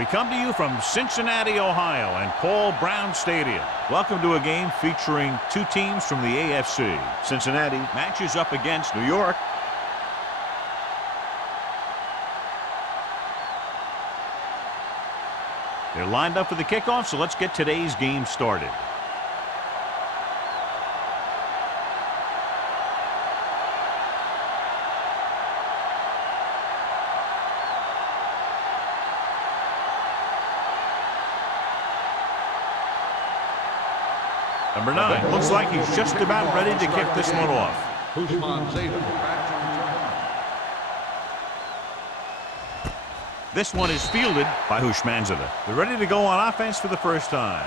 We come to you from Cincinnati, Ohio, and Paul Brown Stadium. Welcome to a game featuring two teams from the AFC. Cincinnati matches up against New York. They're lined up for the kickoff, so let's get today's game started. Number 9, looks like he's just about ready to kick this one off. This one is fielded by Hushmanzada. They're ready to go on offense for the first time.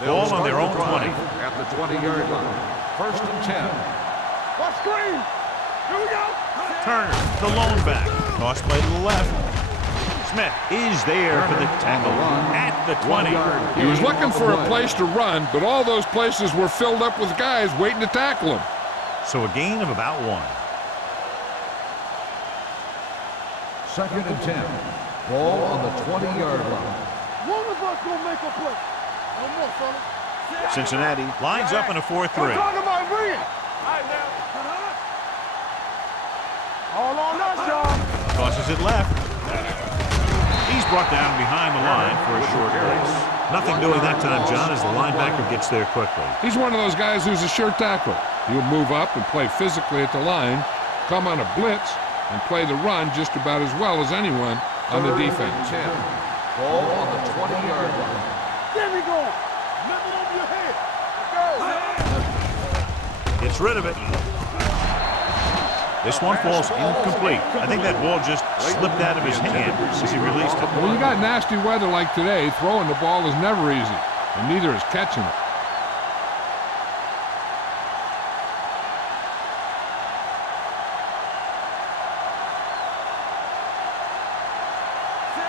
Ball on their own 20. At the 20-yard line. First and 10. What screen? Here we go. Turner, the lone back. Toss play to the left. Smith is there for the tackle at the 20. He was looking for a place to run, but all those places were filled up with guys waiting to tackle him. So a gain of about 1. Second and 10. Ball on the 20-yard line. One of us gonna make a play. No more, fellas. Cincinnati lines up in a 4-3. We're talking about bring it. All right, now. All on us, y'all. Tosses it left. He's brought down behind the line for a short race. Nothing doing that time, John, as the linebacker gets there quickly. He's one of those guys who's a sure tackler. He'll move up and play physically at the line, come on a blitz, and play the run just about as well as anyone on the defense. 10. Ball on the 20-yard line. There we go. Lift it over your head. Let's go. Gets rid of it. This one falls incomplete. I think that ball just slipped out of his hand as he released it. When you got nasty weather like today, throwing the ball is never easy, and neither is catching it.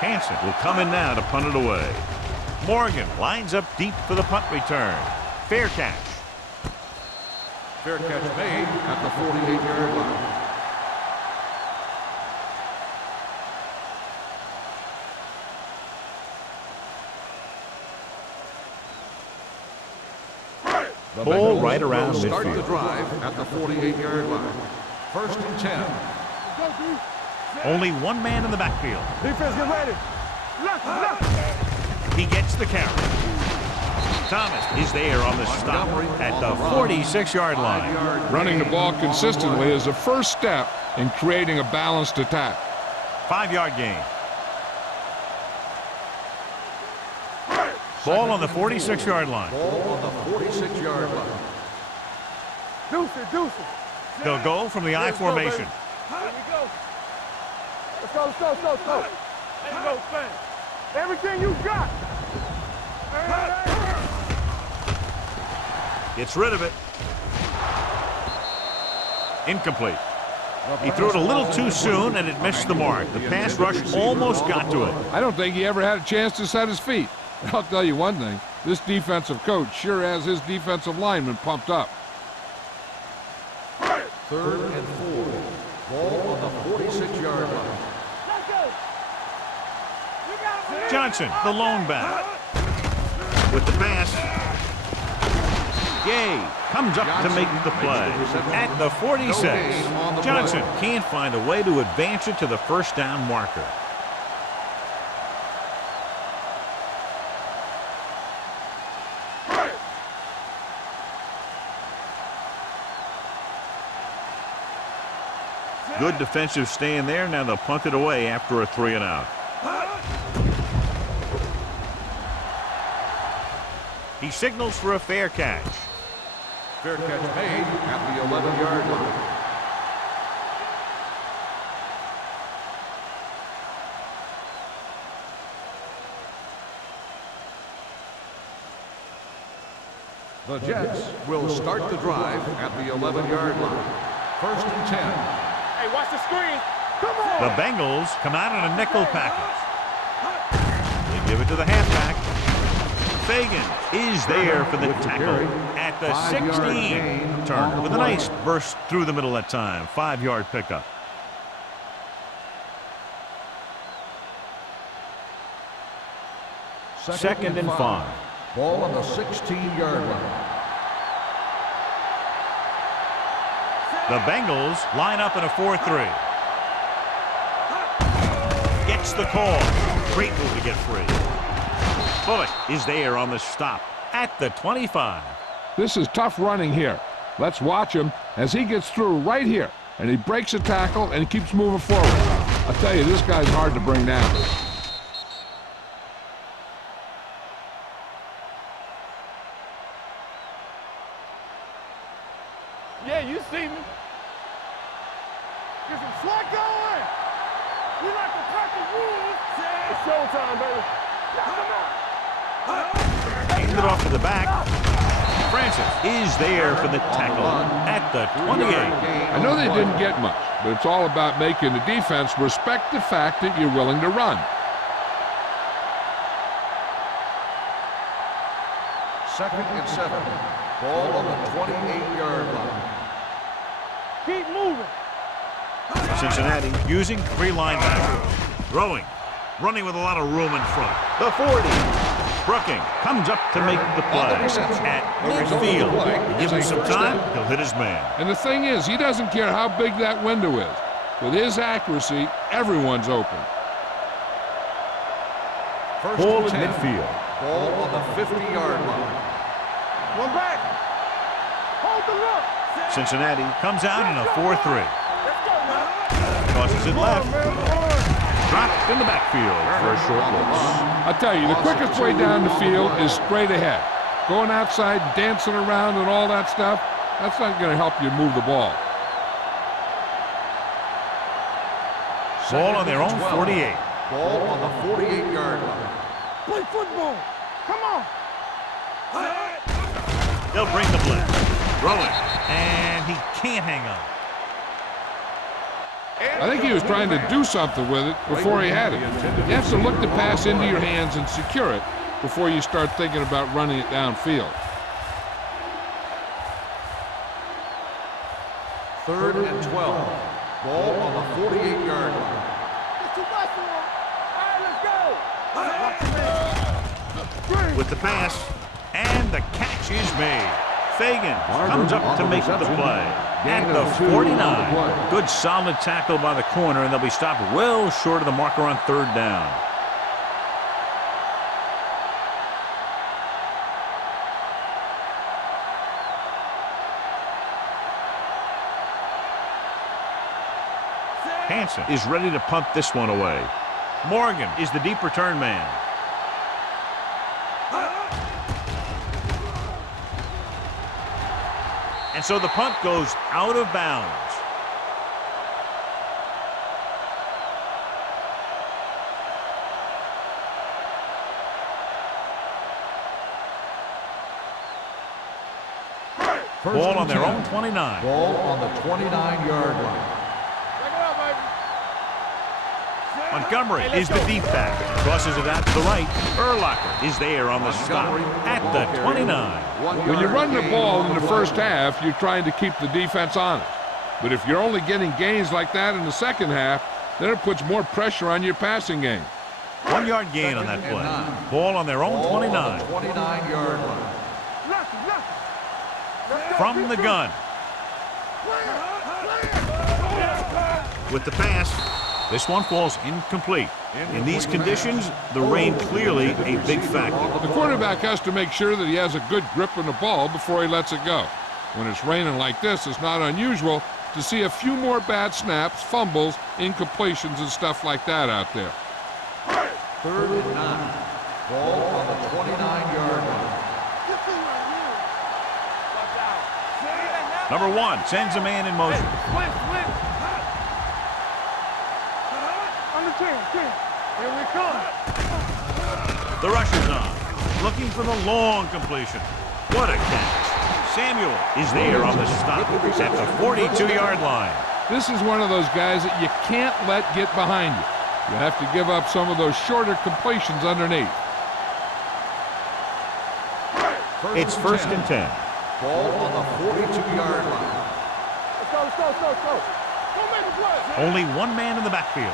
Hansen will come in now to punt it away. Morgan lines up deep for the punt return. Fair catch. Fair catch made at the 48-yard line. Ball right around start the midfield. drive at the 48-yard line. First and 10. Only one man in the backfield. Defense, get ready. Left. He gets the carry. Thomas is there on the stop at the 46-yard line. Running the ball consistently is the first step in creating a balanced attack. 5-yard gain. Ball on the 46-yard line. Ball on the 46-yard line. Deuce it. They'll go from the I formation. Here we go. Let's go. There you go, Span. Everything you got. Gets rid of it. Incomplete. He threw it a little too soon, and it missed the mark. The pass rush almost got to it. I don't think he ever had a chance to set his feet. I'll tell you one thing, this defensive coach sure has his defensive lineman pumped up. Third and 4. Ball on the 46-yard line. Johnson, the lone back. With the pass. Gay comes up to make the play. At the 46, Johnson can't find a way to advance it to the first down marker. Good defensive stand there. Now they'll punt it away after a 3-and-out. He signals for a fair catch. Fair catch made at the 11-yard line. The Jets will start the drive at the 11-yard line. First and 10. Hey, watch the screen. Come on. The Bengals come out in a nickel package. They give it to the halfback. Fagan is there for the tackle at the 16. Turner with a nice burst through the middle that time. 5-yard pickup. Second and 5. Ball on the 16-yard line. The Bengals line up in a 4-3. Gets the call. Great move to get free. Bullock is there on the stop at the 25. This is tough running here. Let's watch him as he gets through right here. And he breaks a tackle and he keeps moving forward. I'll tell you, this guy's hard to bring down. Yeah, you see me. Get some sweat going. We like to cut the rules. It's showtime, baby. Handed off to the back. Francis is there for the tackle at the 28. I know they didn't get much, but it's all about making the defense respect the fact that you're willing to run. Second and 7. Ball on the 28-yard line. Keep moving. Cincinnati using 3 linebackers. Throwing. Running with a lot of room in front. The 40. Brooking comes up to make the play at midfield. You give him some time, he'll hit his man. And the thing is, he doesn't care how big that window is. With his accuracy, everyone's open. First Ball and in 10. midfield. Ball on the 50-yard line. One back. Hold the look. Cincinnati comes out in a 4-3. Let's go, man. Tosses it left. Come on, man. Dropped in the backfield for a short loss. I'll tell you, the quickest way down the field is straight ahead. Going outside, dancing around and all that stuff, that's not going to help you move the ball. Ball on their own 48. Ball on the 48-yard line. Play football. Come on. They'll bring the blitz. Throwing. And he can't hang on. I think he was trying to do something with it before he had it. You have to look the pass into your hands and secure it before you start thinking about running it downfield. Third and 12. Ball on the 48-yard line. It's too much for him. All right, let's go. With the pass. And the catch is made. Fagan comes up to make the play at the 49. Good solid tackle by the corner, and they'll be stopped well short of the marker on 3rd down. Hansen is ready to punt this one away. Morgan is the deep return man. And so the punt goes out of bounds. Ball on their own 29. Ball on the 29-yard line. Check it out, baby. Montgomery is the deep back. Crosses it out to the right. Urlacher is there on the stop at the 29. When you run the ball in the first half, you're trying to keep the defense honest. But if you're only getting gains like that in the second half, then it puts more pressure on your passing game. 1-yard gain on that play. Ball on their own 29. 29-yard line. From the gun. With the pass. This one falls incomplete. In these conditions, the rain clearly a big factor. The quarterback has to make sure that he has a good grip on the ball before he lets it go. When it's raining like this, it's not unusual to see a few more bad snaps, fumbles, incompletions, and stuff like that out there. 3rd and 9. Ball on the 29-yard line. Number 1 sends a man in motion. On the 10. Here we come. The rusher's on. Looking for the long completion. What a catch. Samuel is there on the stop at the 42-yard line. This is one of those guys that you can't let get behind you. You have to give up some of those shorter completions underneath. It's first and 10. Ball on the 42-yard line. Let's go, let's go, let's go, let's go. Don't make a play. Only one man in the backfield.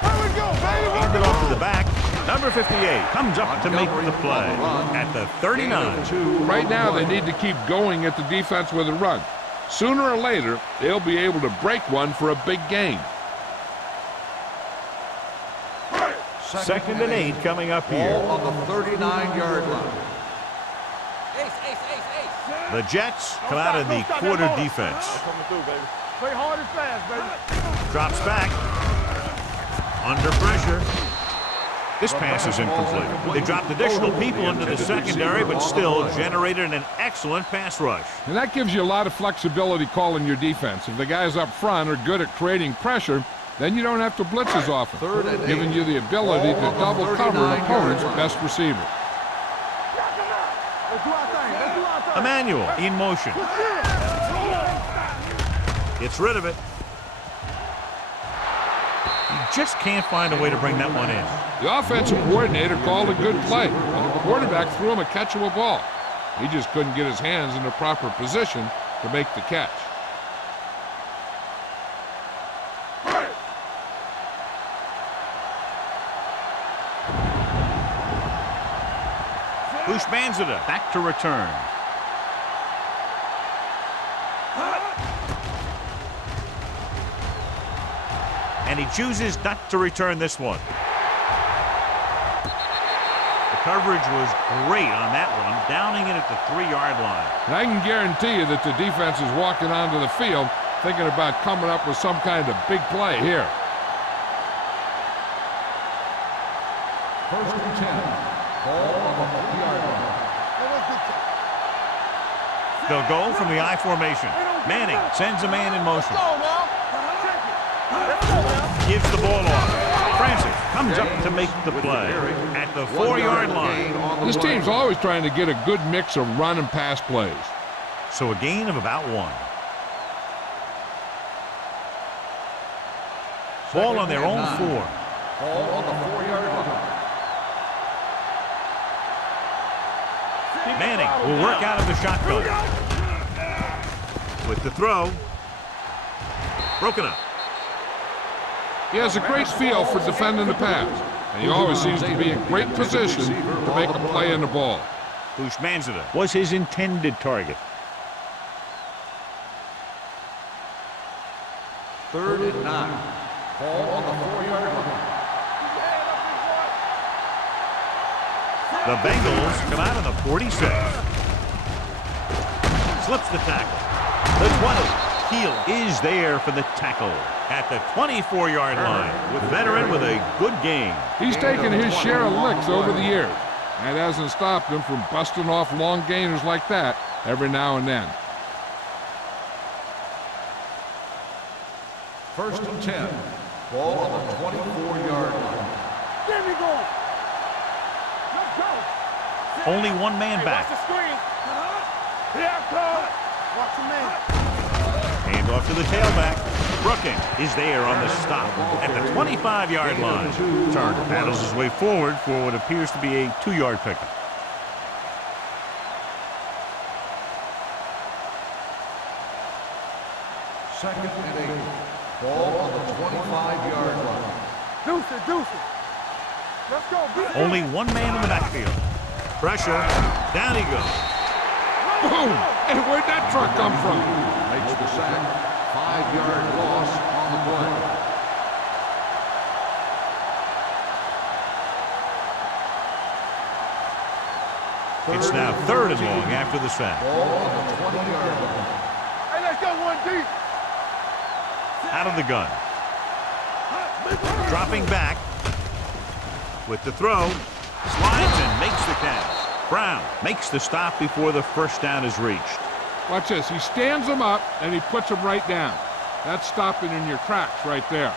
Here we go, baby. Hand it off to the back. Number 58 comes up to make the play at the 39. Right now, they need to keep going at the defense with a run. Sooner or later, they'll be able to break one for a big gain. Second and 8 coming up here. Ball on the 39-yard line. The Jets come out in the quarter defense. Coming through, baby. Play hard and fast, baby. Drops back. Under pressure. This pass is incomplete. They dropped additional people into the secondary, but still generated an excellent pass rush. And that gives you a lot of flexibility calling your defense. If the guys up front are good at creating pressure, then you don't have to blitz as often, giving you the ability to double cover an opponent's best receiver. Let's do our thing. Let's do our thing. Emmanuel in motion. Gets rid of it. He just can't find a way to bring that one in. The offensive coordinator called a good play, and the quarterback threw him a catchable ball. He just couldn't get his hands in the proper position to make the catch. Bushmanzada back to return. And he chooses not to return this one. The coverage was great on that one, downing it at the 3-yard line. And I can guarantee you that the defense is walking onto the field thinking about coming up with some kind of big play here. First and 10. Ball on the 50-yard line. They'll go from the I formation. Manning sends a man in motion. Gives the ball off. Francis comes up to make the play at the 4-yard line. This team's always trying to get a good mix of run and pass plays. So a gain of about 1. Ball on their own 4. Ball on the 4-yard line. Manning will work out of the shotgun. With the throw. Broken up. He has a great feel for defending the pass, and he always seems to be in great position to make a play in the ball. Bushmanzada was his intended target. Third and 9. Ball on the 4-yard line. The Bengals come out of the 46. Slips the tackle. The 20. Heel is there for the tackle at the 24-yard line. With veteran with a good game. He's taken his share of licks over the years. That hasn't stopped him from busting off long gainers like that every now and then. First and 10. Ball on the 24-yard line. There we go. Let's go. Only one man back. Watch the screen. Here I come. Watch the man. Hand off to the tailback. Brooking is there on the stop at the 25-yard line. Turner paddles his way forward for what appears to be a 2-yard pickup. Second and 8. Ball on the 25-yard line. Deuce it, deuce it. Let's go. Only one man in the backfield. Pressure. Down he goes. Boom! And where'd that truck come from? Makes the sack. 5-yard loss on the play. It's now 3rd and long after the sack. Ball on the 20-yard line. Hey, let's go one deep. Out of the gun. Dropping back. With the throw. Slides and makes the catch. Brown makes the stop before the first down is reached. Watch this. He stands him up, and he puts him right down. That's stopping in your tracks right there.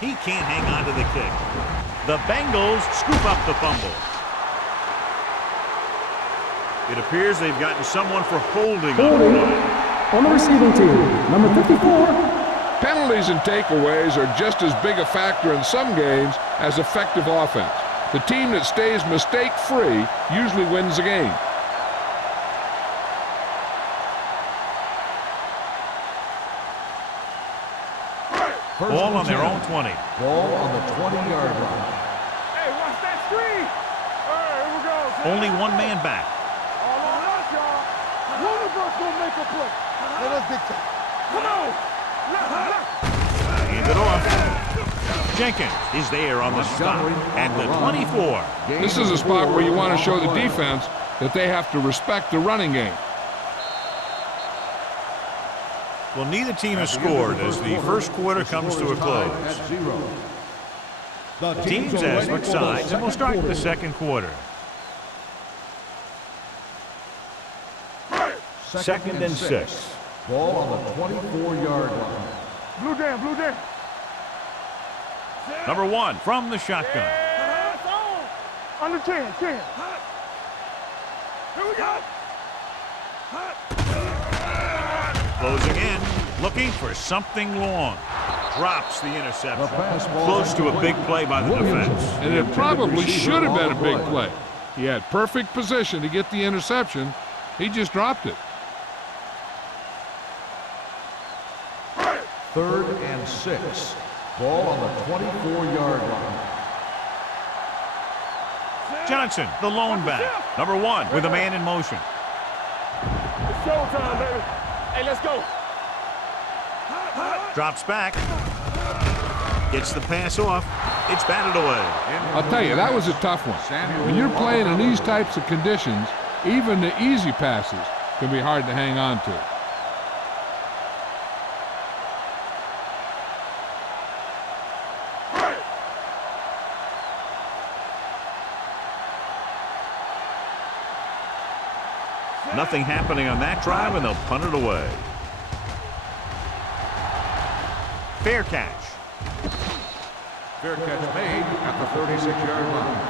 He can't hang on to the kick. The Bengals scoop up the fumble. It appears they've gotten someone for holding On the receiving team, number 54. Penalties and takeaways are just as big a factor in some games as effective offense. The team that stays mistake-free usually wins the game. Ball on their own 20. Ball on the 20-yard line. Hey, watch that screen. All right, here we go. Only one man back. All on us, y'all. One of us gonna make a play. Let us dictate. Come on. Hand it off. Jenkins is there on the stop at the 24. This is a spot where you want to show the defense that they have to respect the running game. Well, neither team has scored as the first quarter comes to a close. Teams as switch sides, and we'll start the second quarter. Second and 6. Ball on the 24-yard line. Blue down, blue down. Number 1 from the shotgun. Under 10, 10. Here we go. Closing in, looking for something long. Drops the interception. Close to a big play by the defense. And it probably should have been a big play. He had perfect position to get the interception. He just dropped it. 3rd and 6. Ball on the 24-yard line. Johnson, the lone back. Number 1 with a man in motion. It's showtime, baby. Hey, let's go. Drops back. Gets the pass off. It's batted away. I'll tell you, that was a tough one. When you're playing in these types of conditions, even the easy passes can be hard to hang on to. Nothing happening on that drive, and they'll punt it away. Fair catch. Fair catch made at the 36-yard line.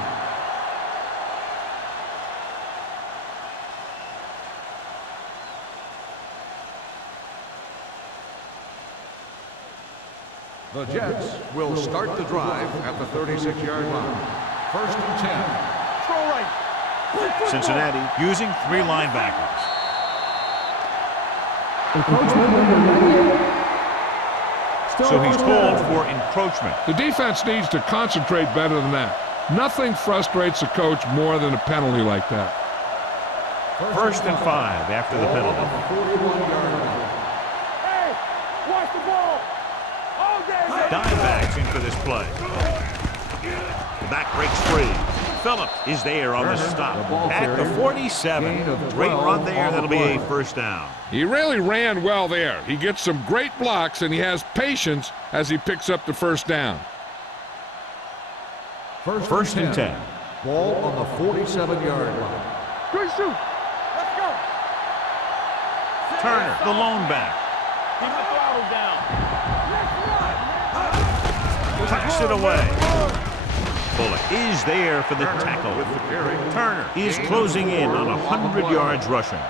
The Jets will start the drive at the 36-yard line. 1st and 10. Throw right. Cincinnati using 3 linebackers. Encroachment number 98. So he's called for encroachment. The defense needs to concentrate better than that. Nothing frustrates a coach more than a penalty like that. 1st and 5 after the penalty. 41-yard line. Hey, watch the ball. All day. Dime backs in for this play. The back breaks free. Phillips is there on the stop at the 47. Great run there. That'll be a first down. He really ran well there. He gets some great blocks, and he has patience as he picks up the first down. 1st and 10. Ball on the 47-yard line. Good shoot. Let's go. Turner, the lone back. Keep the throttle down. Tucks it away. Bullock is there for the tackle. Turner is closing in on 100 yards rushing.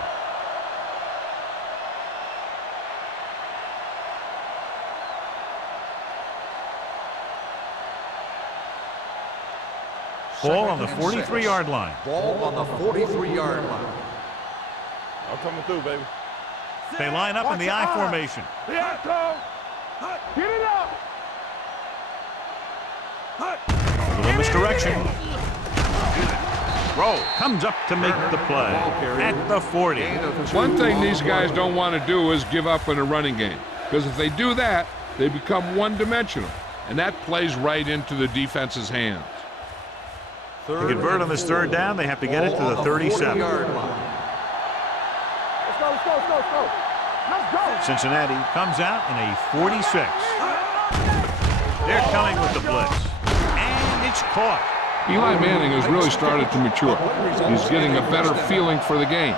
Ball on the 43-yard line. Ball on the 43-yard line. I'm coming through, baby. They line up in the I formation. Yeah, Tom. Get it up. A little misdirection. Rowe comes up to make the play at the 40. One thing these guys don't want to do is give up in a running game, because if they do that, they become one-dimensional, and that plays right into the defense's hands. To convert on this 3rd down, they have to get it to the 37. Let's go. Let's go. Cincinnati comes out in a 46. They're coming with the blitz. And it's caught. Eli Manning has really started to mature. He's getting a better feeling for the game.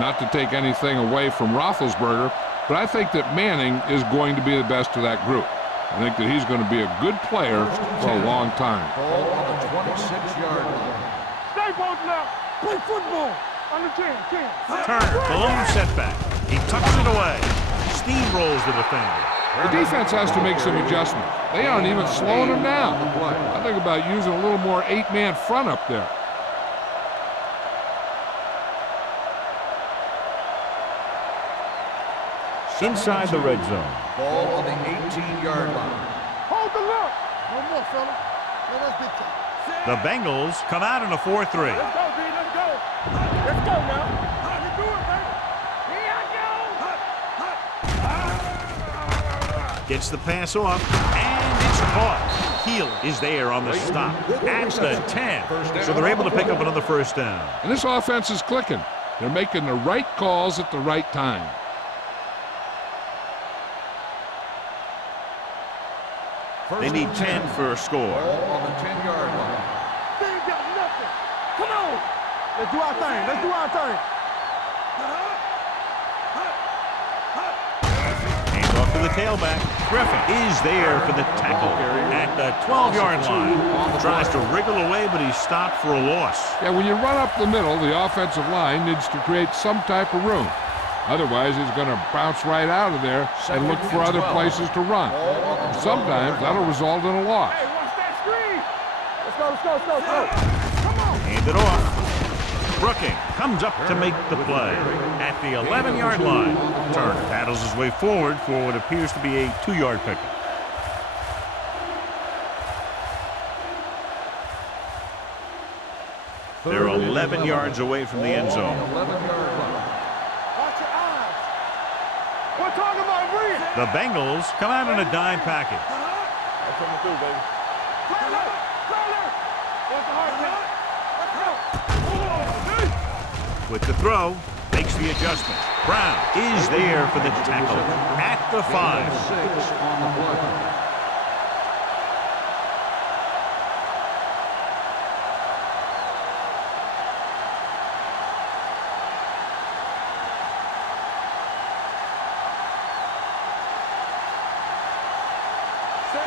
Not to take anything away from Roethlisberger, but I think that Manning is going to be the best of that group. I think that he's going to be a good player for a long time. Ball on the 26-yard line. Stay posted up. Play football. Under 10. Turner, the lone setback. He tucks it away. Steamrolls the defender. The defense has to make some adjustments. They aren't even slowing him down. I think about using a little more 8-man front up there. Inside the red zone. Ball on the 18-yard line. Hold the look. No more, fella. Let us get to The Bengals come out in a 4-3. Let's go, D. Let's go. Let's go now. You do it, baby. Here I go. Gets the pass off, and it's caught. Heel is there on the stop at the 10. So they're able to pick up another first down. And this offense is clicking. They're making the right calls at the right time. They need 10 for a score. Ball on the 10-yard line. They ain't got nothing. Come on. Let's do our thing. Let's do our thing. Hand off to the tailback. Griffin is there for the tackle at the 12-yard line. Tries to wriggle away, but he's stopped for a loss. Yeah, when you run up the middle, the offensive line needs to create some type of room. Otherwise, he's going to bounce right out of there and look for other places to run. Sometimes that'll result in a loss. Hey, watch that screen. Let's go. Come on. Hand it off. Brooking comes up to make the play at the 11-yard line. Turner paddles his way forward for what appears to be a 2-yard pickup. They're 11 yards away from the end zone. 11-yard line. Watch your eyes. We're talking about Reed. The Bengals come out in a dime package. That's what I'm going to do, baby. Trailer. What's the heart rate? Let's go. With the throw, makes the adjustment. Brown is there for the tackle at the 5. 6 on the play.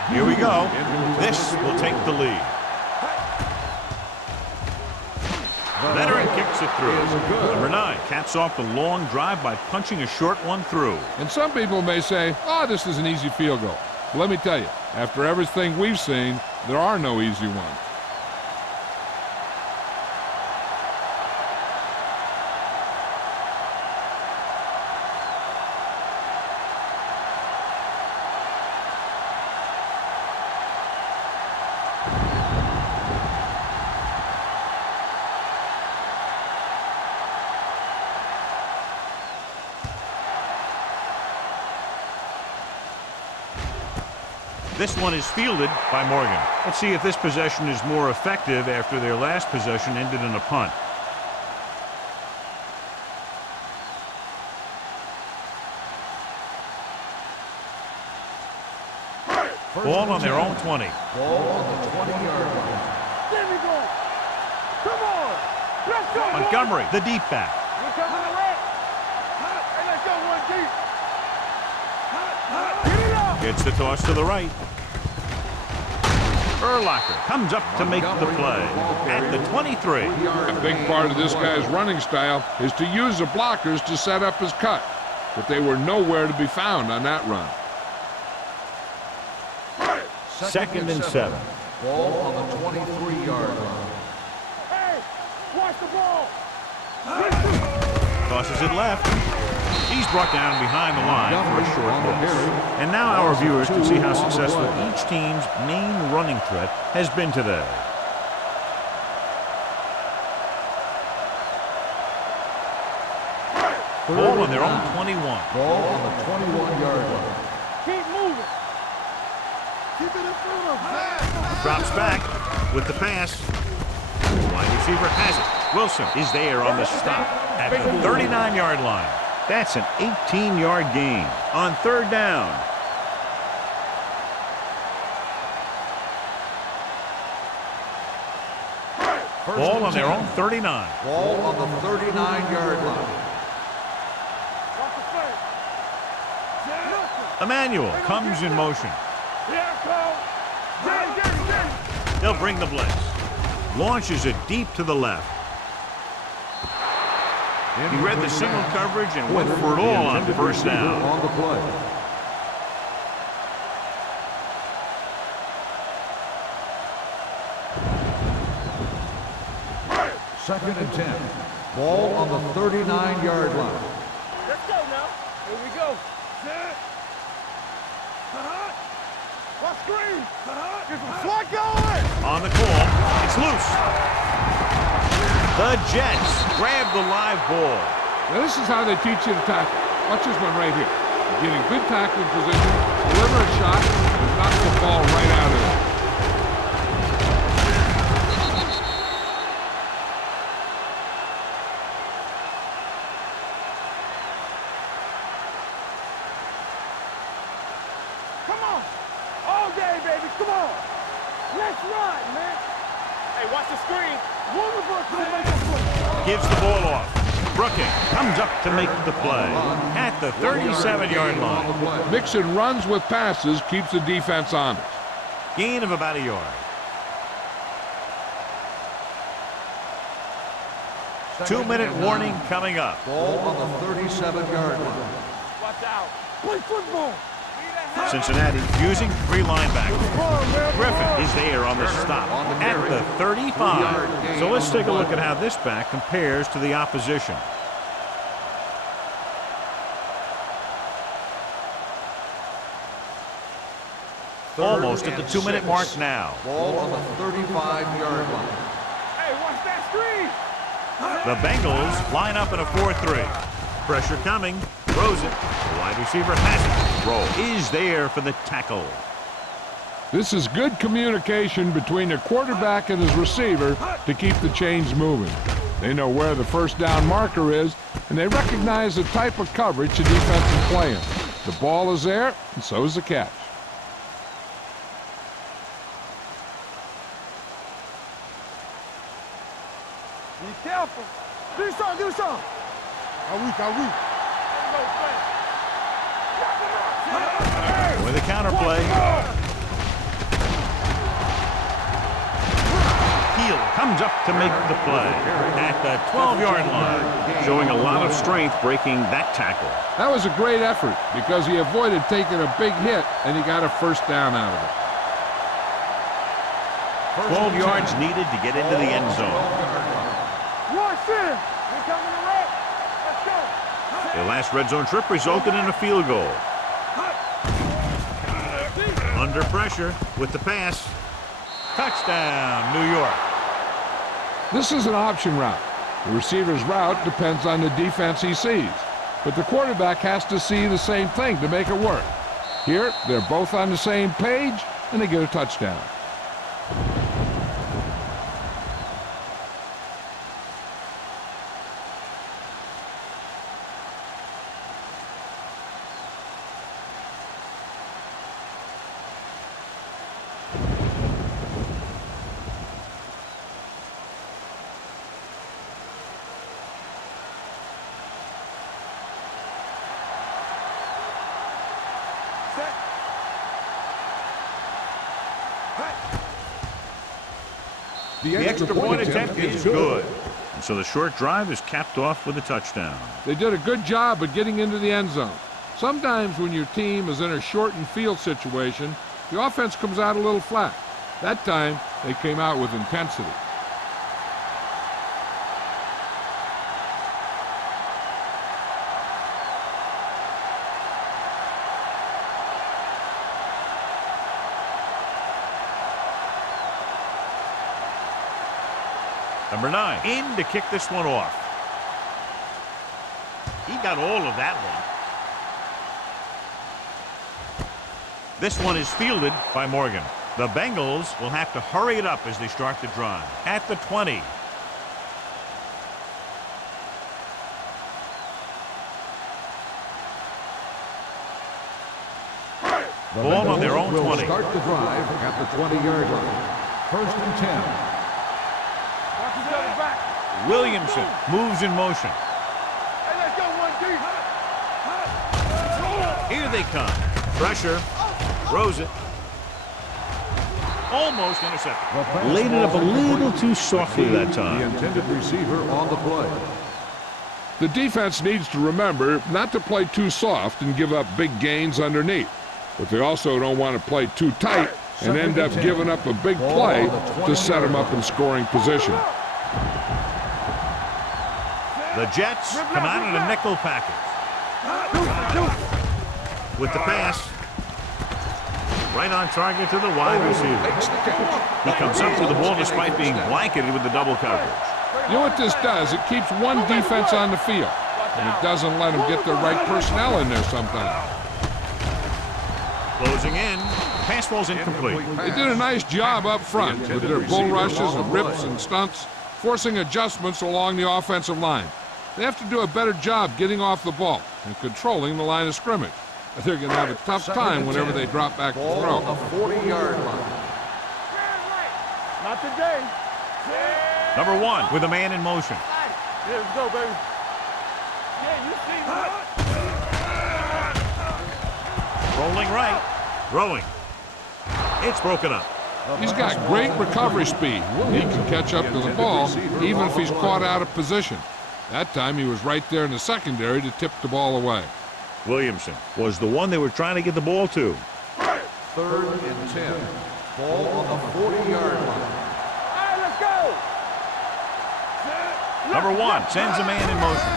Here we go. This will take the lead. Veteran kicks it through. Number 9 caps off the long drive by punching a short one through. And some people may say, oh, this is an easy field goal. But let me tell you, after everything we've seen, there are no easy ones. This one is fielded by Morgan. Let's see if this possession is more effective after their last possession ended in a punt. Ball on their own 20. Ball on the 20-yard line. There we go. Come on. Let's go. Montgomery, the deep back. We're coming to red. Hey, let's go one deep. Get it up. Gets the toss to the right. Urlacher comes up to make the play at the 23. A big part of this guy's running style is to use the blockers to set up his cut. But they were nowhere to be found on that run. 2nd and 7. Ball on the 23-yard line. Hey, watch the ball. Tosses it left. He's brought down behind the line for a short pass. And now our viewers can see how successful each team's main running threat has been today. Ball on their own 21. Ball on the 21-yard line. Keep moving. Keep it in front of us. Drops back with the pass. Wide receiver has it. Wilson is there on the stop at the 39-yard line. That's an 18-yard gain on 3rd down. Ball on their own 39. Ball on the 39-yard line. Watch the face. Emmanuel comes in motion. Yeah, Cole. Get it. They'll bring the blitz. Launches it deep to the left. He read the single coverage and went for it all on first down. On the play. Second and 10. Ball on the 39-yard line. Let's go now. Here we go. Set. Watch screen. Get some swat going. On the call, it's loose. The Jets grab the live ball. Now this is how they teach you to tackle. Watch this one right here. You get in good tackling position, deliver a shot, and knock the ball right out of there. Come on. All day, baby. Come on. Let's run, man. Hey, watch the screen. Gives the ball off. Brooking comes up to make the play at the 37-yard line. Mixing runs with passes keeps the defense honest. Gain of about a yard. 2-minute warning coming up. Ball on the 37-yard line. Watch out. Play football. Cincinnati using 3 linebackers. Griffin is there on the stop at the 35. So let's take a look at how this back compares to the opposition. Almost at the 2-minute mark now. Ball on the 35-yard line. Hey, watch that screen. The Bengals line up in a 4-3. Pressure coming. Throws it. The wide receiver has it. Throw is there for the tackle. This is good communication between the quarterback and his receiver to keep the chains moving. They know where the first down marker is, and they recognize the type of coverage the defense is playing. The ball is there, and so is the catch. Be careful. Do something. With a counterplay. Heel comes up to make the play at the 12-yard line, showing a lot of strength breaking that tackle. That was a great effort because he avoided taking a big hit, and he got a first down out of it. 12 yards needed to get into the end zone. Watch it. We're coming to red. Let's go. Their last red zone trip resulted in a field goal. Under pressure with the pass. Touchdown, New York. This is an option route. The receiver's route depends on the defense he sees, but the quarterback has to see the same thing to make it work. Here, they're both on the same page, and they get a touchdown. The extra point attempt is good. And so the short drive is capped off with a touchdown. They did a good job of getting into the end zone. Sometimes when your team is in a shortened field situation, the offense comes out a little flat. That time, they came out with intensity. Number 9 in to kick this one off. He got all of that one. This one is fielded by Morgan. The Bengals will have to hurry it up as they start the drive. At the 20. Ball on their own 20. Start the drive at the 20-yard line. First and 10. Williamson moves in motion. Hey, let's go, 1D. Here they come. Pressure. Throws it. Almost intercepted. Laid it up a little too softly that The time. intended receiver on the play. The defense needs to remember not to play too soft and give up big gains underneath. But they also don't want to play too tight and end up giving up a big play to set them up in scoring position. The Jets come out in a nickel package. With the pass. Right on target to the wide receiver. He comes up to the ball despite being blanketed with the double coverage. You know what this does? It keeps one defense on the field, and it doesn't let them get the right personnel in there sometimes. Closing in. Pass falls incomplete. They did a nice job up front with their bull rushes and rips and stunts, forcing adjustments along the offensive line. They have to do a better job getting off the ball and controlling the line of scrimmage. They're going to have a tough time whenever they drop back to Ball throw. on the 40-yard line. Not today. Number 1 with a man in motion. Yeah, let's go, baby. Yeah, you see that? Rolling right. Throwing. It's broken up. He's got great recovery speed. He can catch up to the ball even if he's caught out of position. That time he was right there in the secondary to tip the ball away. Williamson was the one they were trying to get the ball to. 3rd and 10. Ball on the 40-yard line. All right, let's go. Number 1 sends a man in motion.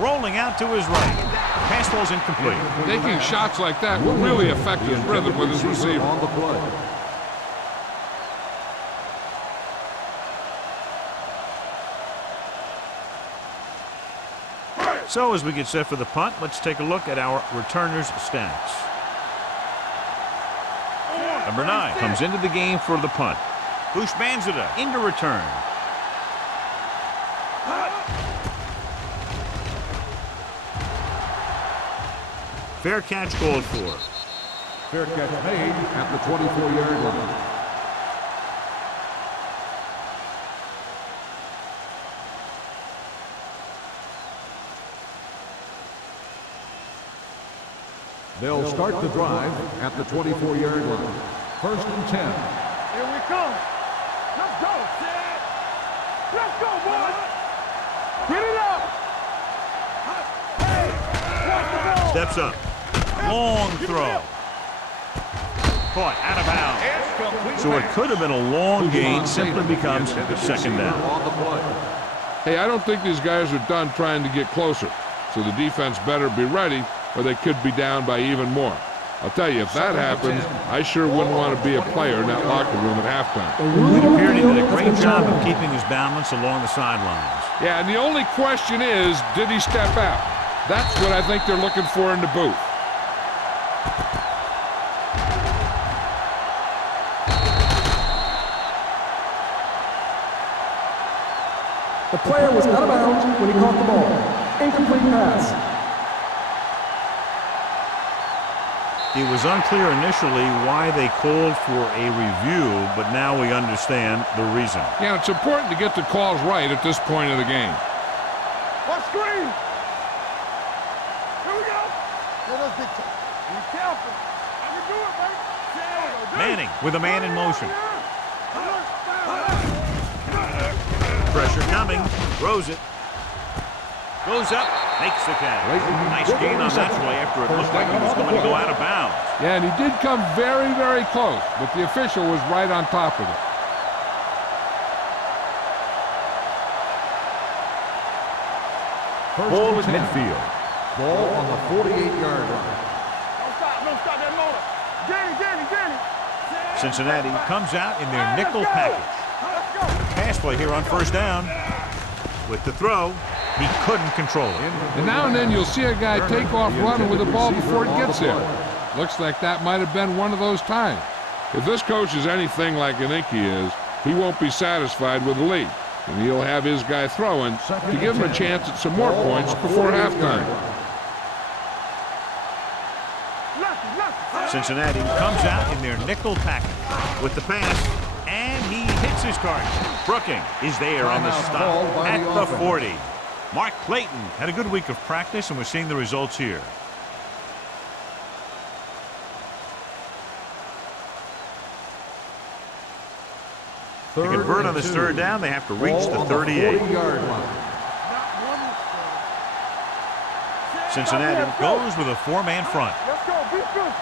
Rolling out to his right. Pass falls incomplete. Taking shots like that will really affect his rhythm with his receiver. On the play. So as we get set for the punt, let's take a look at our returners' stats. Number 9 comes into the game for the punt. Bushmanzada into return. Fair catch called for. Fair catch made at the 24-yard line. They'll start the drive at the 24-yard line. 1st and 10. Here we come. Let's go. Let's go, boys. Get it up. Hey, watch the ball. Steps up. Long throw. Caught out of bounds. So it could have been a long gain, simply becomes second down. On the play. Hey, I don't think these guys are done trying to get closer, so the defense better be ready or they could be down by even more. I'll tell you, if that happens, I sure wouldn't want to be a player in that locker room at halftime. It appeared he did a great job of keeping his balance along the sidelines. Yeah, and the only question is, did he step out? That's what I think they're looking for in the booth. The player was out of bounds when he caught the ball. Incomplete pass. It was unclear initially why they called for a review, but now we understand the reason. Yeah, it's important to get the calls right at this point of the game. Watch screen. Here we go. Let us get to. Be careful. I can do it, baby. Manning with a man in motion. Pressure coming. Throws it. Goes up. Makes the catch. Nice gain on that play after it looked like he was going to go out of bounds. Yeah, and he did come very, very close, but the official was right on top of it. Ball at midfield. Ball on the 48-yard line. Don't stop that motor. Danny. Cincinnati comes out in their nickel package. Pass play here on 1st down. With the throw, he couldn't control it. And now and then you'll see a guy take off running with the ball before it gets there. Looks like that might have been one of those times. If this coach is anything like I think he is, he won't be satisfied with the lead. And he'll have his guy throwing to give him a chance at some more points before halftime. Cincinnati comes out in their nickel package with the pass, and he hits his target. Brooking is there on the stop at the 40. Mark Clayton had a good week of practice, and we're seeing the results here. To convert on this third down, they have to reach the 38. 40-yard line. Cincinnati goes with a four-man front. Let's go. Be good.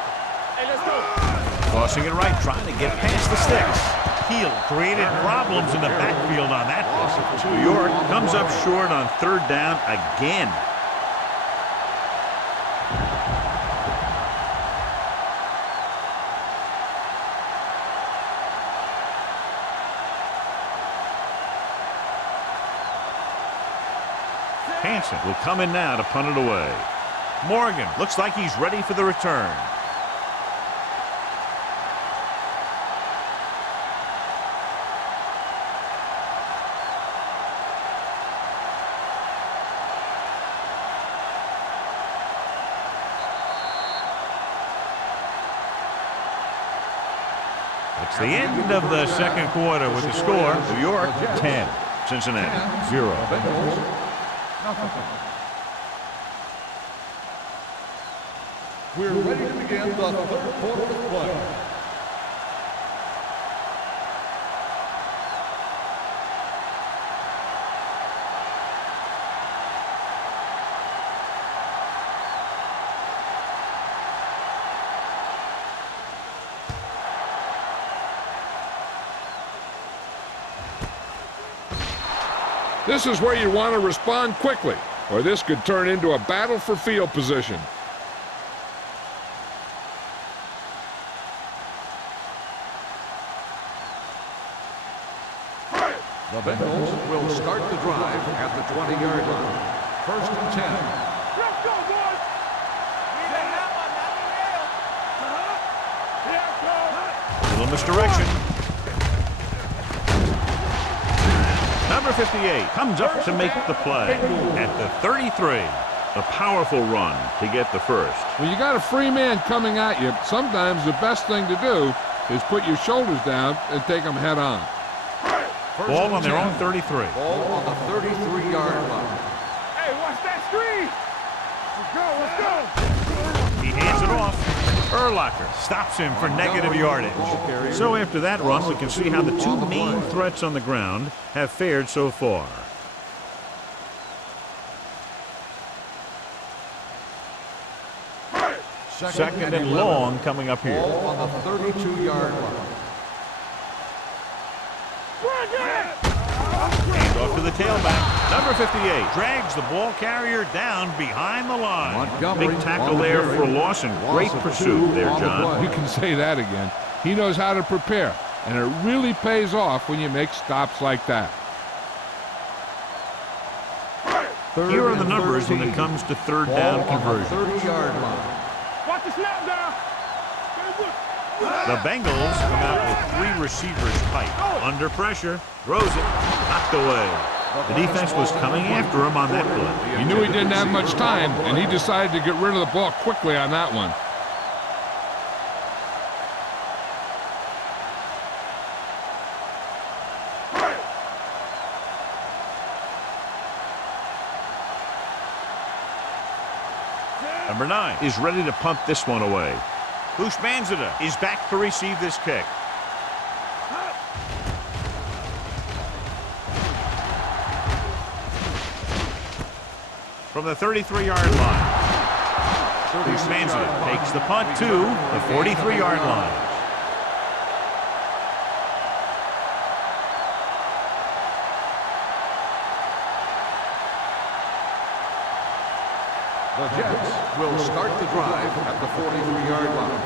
Hey, let's go. Tossing it right, trying to get past the sticks. Heel created problems in the backfield on that play. New York comes up short on third down again. Hansen will come in now to punt it away. Morgan looks like he's ready for the return. It's the end of the second quarter with the score. New York 10, Cincinnati 0. Bengals, nothing. We're ready to begin the third quarter of play. This is where you want to respond quickly, or this could turn into a battle for field position. The Bengals will start the drive at the 20-yard line. First and 10. Let's go, boys. Little misdirection. Number 58 comes up to make the play at the 33. A powerful run to get the first. When you got a free man coming at you, sometimes the best thing to do is put your shoulders down and take them head on. Ball on their own 33. Ball on the 33-yard line. Hey, watch that screen. Let's go. He hands it off. Urlacher stops him for negative yardage. So after that run, we can see how the two main threats on the ground have fared so far. Second and long coming up here. Ball on the 32-yard line. Hands off to the tailback. Number 58 drags the ball carrier down behind the line. Montgomery Big tackle on the there carry. for Lawson. Great Loss of pursuit 2 there, on the John. play. You can say that again. He knows how to prepare, and it really pays off when you make stops like that. Here are the numbers when it comes to third down conversion. 30-yard line. Watch the snap down. The Bengals come out with 3 receivers tight. Under pressure, throws it, knocked away. The defense was coming after him on that play. He knew he didn't have much time, and he decided to get rid of the ball quickly on that one. Number 9 is ready to punt this one away. Bushmanzada is back to receive this kick. From the 33-yard line, Bushmanzada takes the punt to the 43-yard line. The Jets will start the drive at the 43-yard line.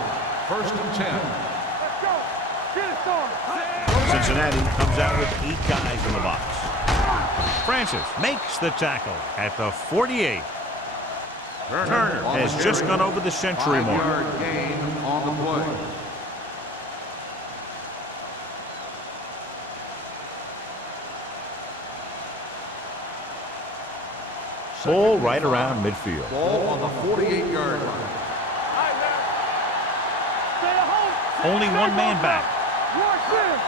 First and 10. Let's go. Get it started. Cincinnati comes out with 8 guys in the box. Francis makes the tackle at the 48. Turner has just gone over the century mark. 5-yard gain on the play. Ball right around midfield. Ball on the 48-yard line. Stay at home. Only one man back. Watch this.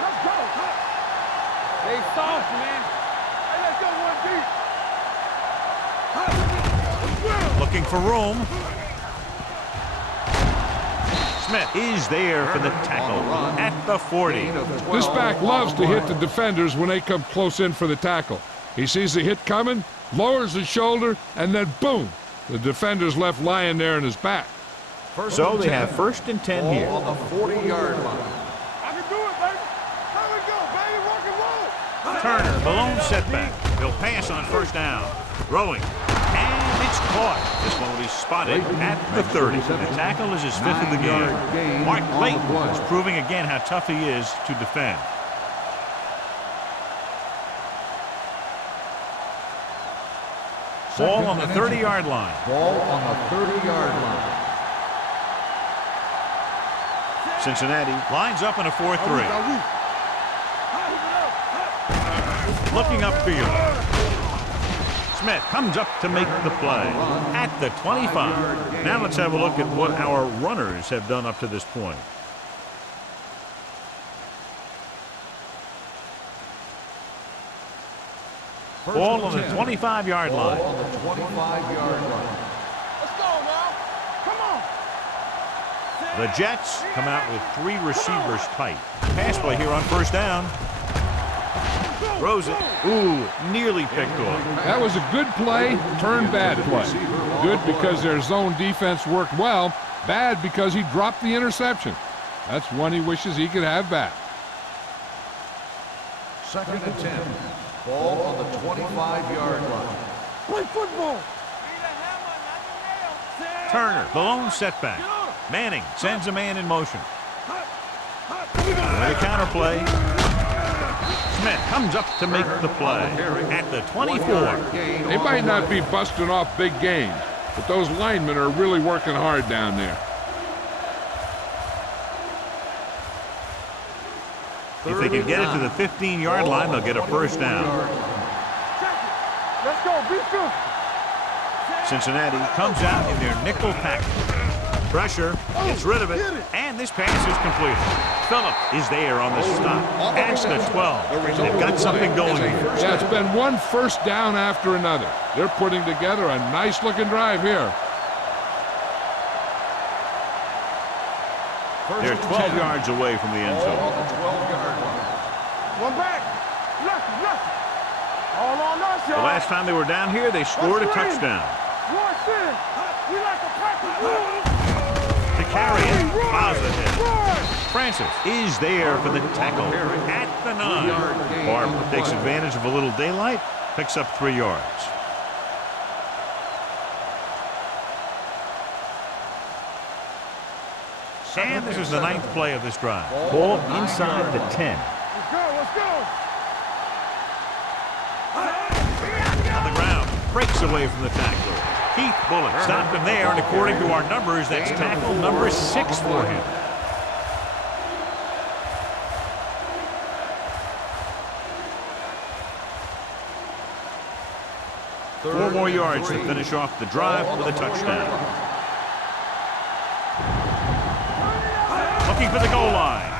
Let's go. Stay soft, man. Hey, let's go one deep. Looking for room. Smith is there for the tackle at the 40. This back loves to hit the defenders when they come close in for the tackle. He sees the hit coming, lowers his shoulder, and then boom, the defender's left lying there in his back. So they have 1st and 10 here. On the 40-yard line. I can do it, baby. There we go, baby. Rock and roll. Turner, Malone setback. He'll pass on 1st down. Throwing. And it's caught. This one will be spotted at the 30. The tackle is his 5th of the game. Mark Clayton is proving again how tough he is to defend. Ball on the 30-yard line. Ball on the 30-yard line. Cincinnati lines up in a 4-3. Looking upfield. Smith comes up to make the play at the 25. Now let's have a look at what our runners have done up to this point. Ball on the 25-yard line. Ball on the 25-yard line. Let's go now. Come on. The Jets come out with 3 receivers tight. Pass play here on 1st down. Throws it. Ooh, nearly picked off. That was a good play, turned bad play. Good because their zone defense worked well, bad because he dropped the interception. That's one he wishes he could have back. 2nd and 10. Ball on the 25-yard line. Play football. Turner, the lone setback. Manning sends a man in motion. The counter play. Smith comes up to make the play at the 24. They might not be busting off big games, but those linemen are really working hard down there. If they can get it to the 15-yard line, they'll get a 1st down. Let's go. Be good. Cincinnati comes out in their nickel package. Pressure, gets rid of it, and this pass is completed. Phillip is there on the stop at the 12. They've got something going here. Yeah, it's been one 1st down after another. They're putting together a nice-looking drive here. They're 12 yards away from the end Ball zone. on the 12-yard line. One back. Nothing. All on us, The y'all. last time they were down here, they scored a touchdown. Watch this. We like to practice. To carry it, Plaza hit. Francis is there for the tackle at the 9. Barb takes advantage of a little daylight, picks up 3 yards. And this is the 9th play of this drive. Ball inside the 10. Let's go. On the ground, breaks away from the tackler. Keith Bullock stopped him there, and according to our numbers, that's tackle number 6 for him. Four more yards to finish off the drive with a touchdown. Looking for the goal line.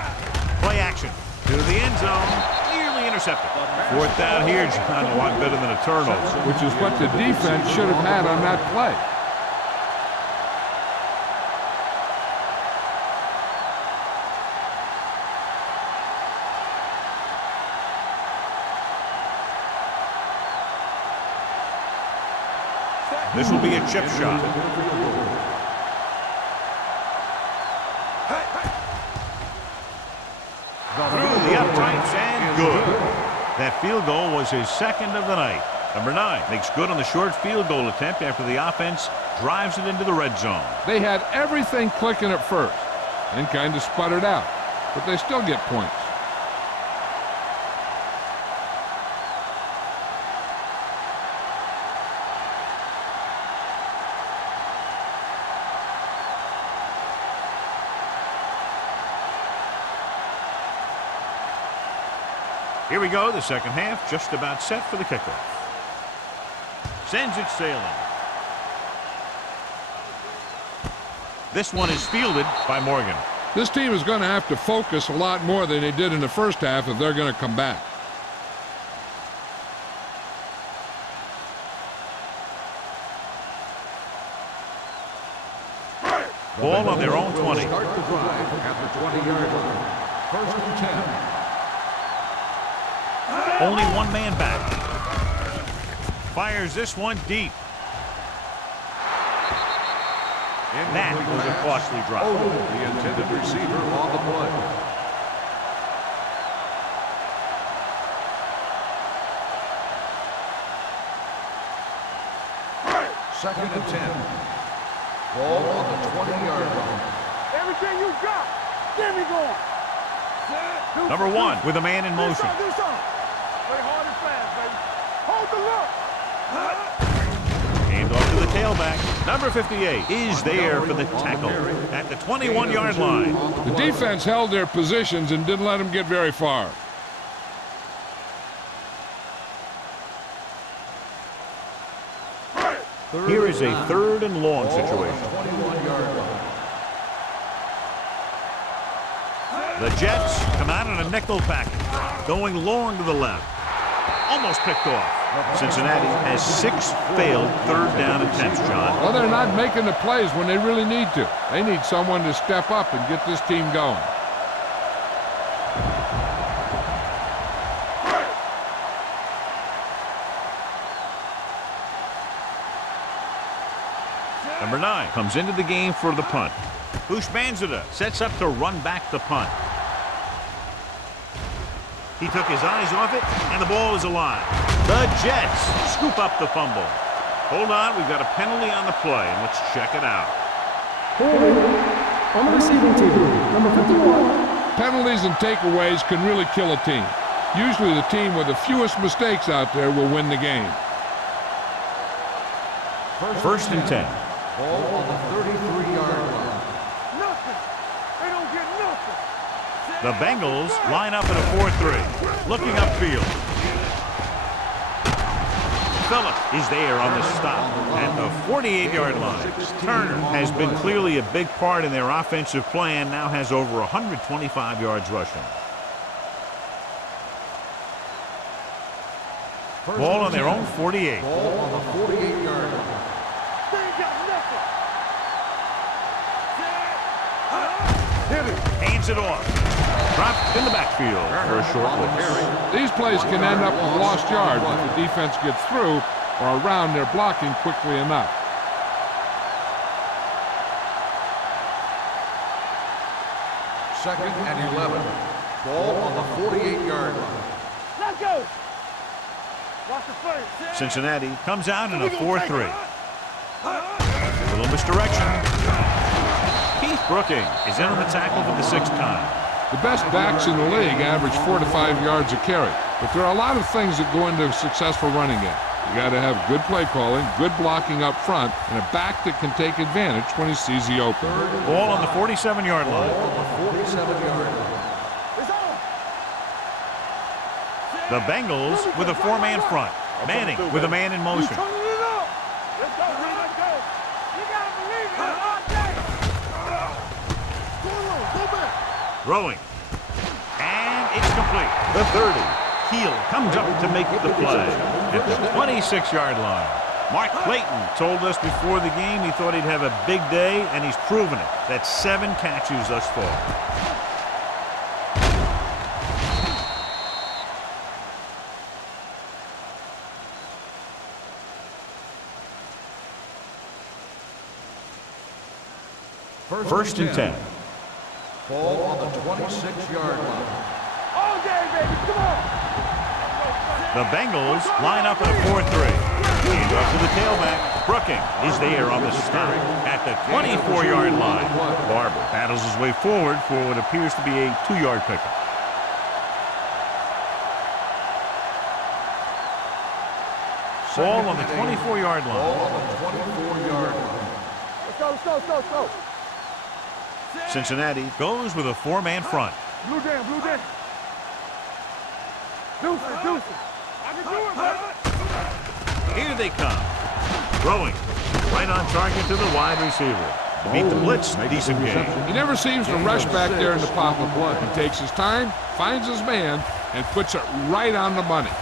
Play action to the end zone. Nearly intercepted. 4th down here, John, a lot better than a turnover. Which is what the defense should have had on that play. This will be a chip shot. Through the uprights and good. That field goal was his 2nd of the night. Number 9 makes good on the short field goal attempt after the offense drives it into the red zone. They had everything clicking at first and kind of sputtered out, but they still get points. Here we go, the second half, just about set for the kickoff. Sends it sailing. This one is fielded by Morgan. This team is going to have to focus a lot more than they did in the first half if they're going to come back. Ball Ball on their own 20. Start the drive at the 20-yard line. First and 10. Only one man back. Fires this one deep. That was a costly drop. The intended receiver on the play. Second and 10. Ball on the 20-yard line. Everything you got, get me going. Number 1 with a man in motion. Do something. Play hard and fast, baby. Hold the look. Aimed off to the tailback. Number 58 is there for the tackle at the 21-yard line. The defense held their positions and didn't let them get very far. Here is a third and long situation. 21-yard line. The Jets come out in a nickel package, going long to the left. Almost picked off. Cincinnati has 6 failed third down attempts, John. Well, they're not making the plays when they really need to. They need someone to step up and get this team going. Number 9 comes into the game for the punt. Bushmanzada sets up to run back the punt. He took his eyes off it, and the ball is alive. The Jets scoop up the fumble. Hold on, we've got a penalty on the play, and let's check it out. Holding on the receiving team. Number 51. Penalties and takeaways can really kill a team. Usually the team with the fewest mistakes out there will win the game. First and 10. Ball on the 33-yard line. Nothing. They don't get nothing. The Bengals line up at a 4-3, looking upfield. Phillip is there on the stop at the 48-yard line. Turner has been clearly a big part in their offensive plan, now has over 125 yards rushing. Ball on their own 48. Ball on the 48-yard line. They ain't got nothing. Hands it off. Dropped in the backfield for a short loss. These plays can end up with lost yards if the defense gets through or around their blocking quickly enough. Second and 11. Ball on the 48-yard line. Let's go. Watch the play. Cincinnati comes out in a 4-3. A little misdirection. Keith Brooking is in on the tackle for the 6th time. The best backs in the league average 4 to 5 yards a carry, but there are a lot of things that go into a successful running game. You got to have good play calling, good blocking up front, and a back that can take advantage when he sees the open. Ball on the 47-yard line. Ball on the 47-yard line. It's on. The Bengals with a 4-man front. Manning with a man in motion. Turn it up. Let's go, Reed. Let's go. You got to believe it. All day. Go on. Go back. Throwing. And it's complete. The 30. Heel comes up to make the play at the 26-yard line. Mark Clayton told us before the game he thought he'd have a big day, and he's proven it. That's 7 catches thus far. First and 10. Ball on the 26-yard line. All day, baby. Come on. The Bengals line up in a 4-3. Hand off to the tailback. Brooking is there on the stop at the 24-yard line. Barber battles his way forward for what appears to be a 2-yard pickup. Ball on the 24-yard Ball line. on the 24-yard line. Let's go, let's go, let's go, let's go. Cincinnati goes with a 4-man front. Blue down, blue down. Deuces, deuces. I can do it, man. Here they come. Throwing. Right on target to the wide receiver. Beat the blitz. Decent game. He never seems to rush back there in the pocket. He takes his time, finds his man, and puts it right on the money.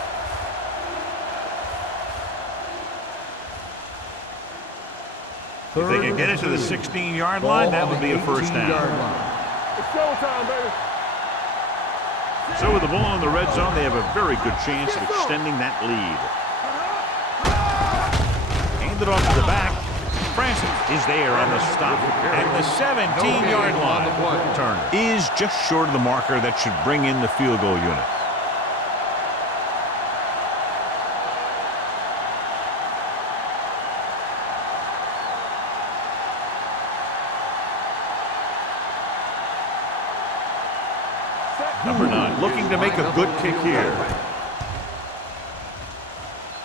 If they can get it to the 16-yard line, that would be a first down. It's showtime, baby. So with the ball in the red zone, they have a very good chance of extending that lead. Handed off to the back. Francis is there on the stop at the 17-yard line. Turner is just short of the marker that should bring in the field goal unit. Number 9 looking to make a good kick here.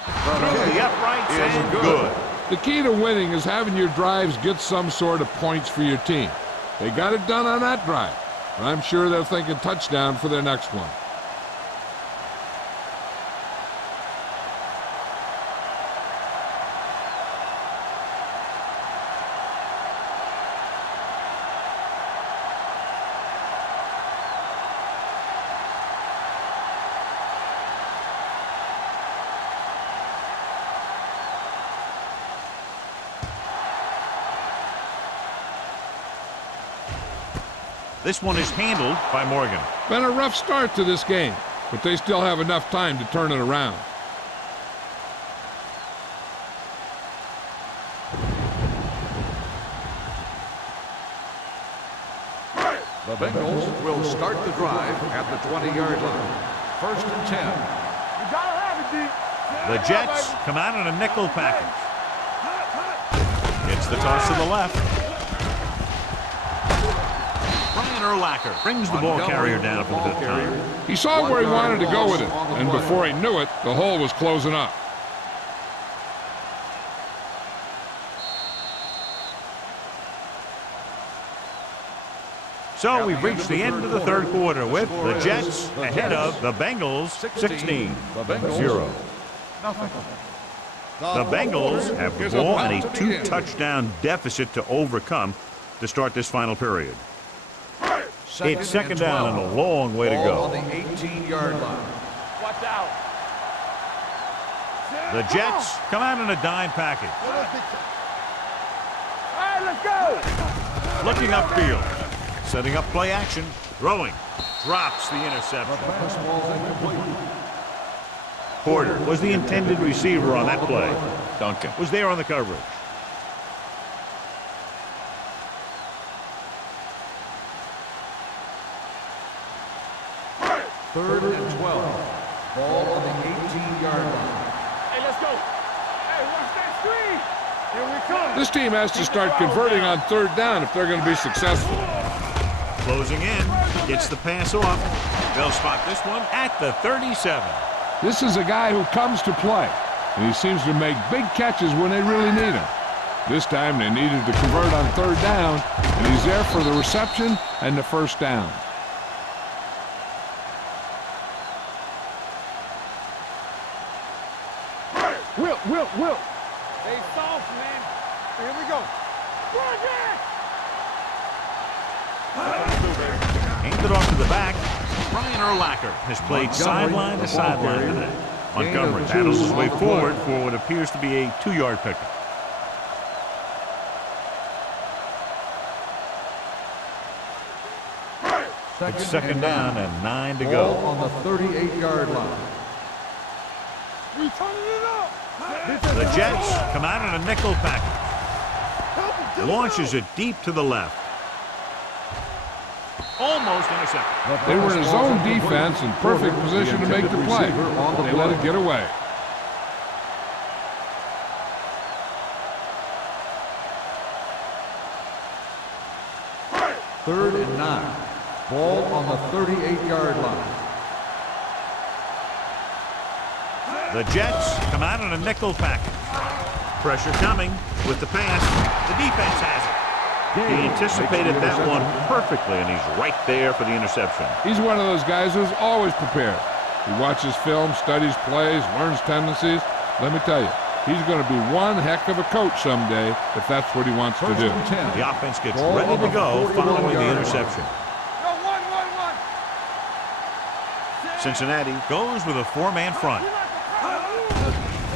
Through the uprights and good. The key to winning is having your drives get some sort of points for your team. They got it done on that drive, and I'm sure they're thinking touchdown for their next one. This one is handled by Morgan. Been a rough start to this game, but they still have enough time to turn it around. The Bengals will start the drive at the 20-yard line. First and 10. You gotta have it, D. The Jets come out in a nickel package. Gets the toss to the left. Brian Urlacher brings the ball carrier down for the fifth time. He saw where he wanted to go with it, and before he knew it, the hole was closing up. So we've reached the end of the third quarter with the Jets ahead of the Bengals 16-0. The Bengals have the ball and a 2-touchdown deficit to overcome to start this final period. It's second down and a long way to go. On the 18-yard line. Watch out. The Jets come out in a dime package. All right, let's go. Looking upfield. Setting up play action. Throwing. Drops the interception. Porter was the intended receiver on that play. Duncan was there on the coverage. Third and 12. Ball on the 18-yard line. Hey, let's go. Hey, watch that screen. Here we come. This team has to start converting on third down if they're going to be successful. Closing in. Gets the pass off. They'll spot this one at the 37. This is a guy who comes to play, and he seems to make big catches when they really need him. This time they needed to convert on third down, and he's there for the reception and the first down. Will. Stay soft, man. Here we go. Handed off to the back. Brian Urlacher has played sideline to sideline today. Montgomery battles his way forward for what appears to be a 2-yard pickup. It's second down and 9 to go. Ball on the 38-yard line. We turning it up. The Jets come out in a nickel package. Launches it deep to the left. Almost intercepted. They were in a zone defense in perfect position to make the play. They let it get away. Third and 9. Ball on the 38-yard line. The Jets come out in a nickel package. Pressure coming with the pass. The defense has it. He anticipated that one perfectly, and he's right there for the interception. He's one of those guys who's always prepared. He watches film, studies plays, learns tendencies. Let me tell you, he's going to be one heck of a coach someday if that's what he wants to do. The offense gets ready to go following the interception. Go, one. Cincinnati goes with a 4-man front.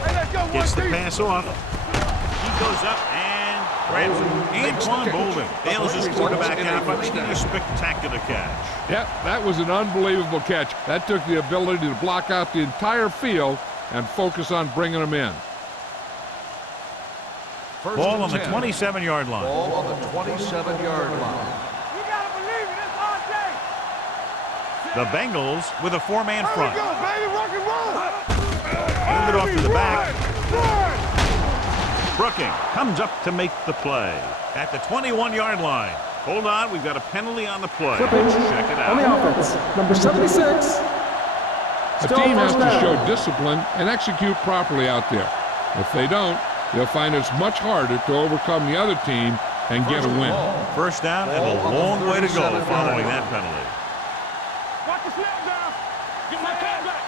Hey, let's go. Gets the pass off. He goes up and Grabs it. Antoine Bolden bails his quarterback out by making a spectacular catch. Yep, that was an unbelievable catch. That took the ability to block out the entire field and focus on bringing them in. Ball on the 27-yard line. Ball on the 27-yard line. You gotta believe it. It's our day. The Bengals with a four-man Here we front. go, baby. Rock and roll. Hand it off to the back. Run. Brooking comes up to make the play at the 21-yard line. Hold on, we've got a penalty on the play. Flippage Check it on the out. offense. Number 76. A Still team has first to down. show discipline and execute properly out there. If they don't, they'll find it's much harder to overcome the other team and get a win. First down and a long way to go following that penalty. Watch the snap down. Get my cat back.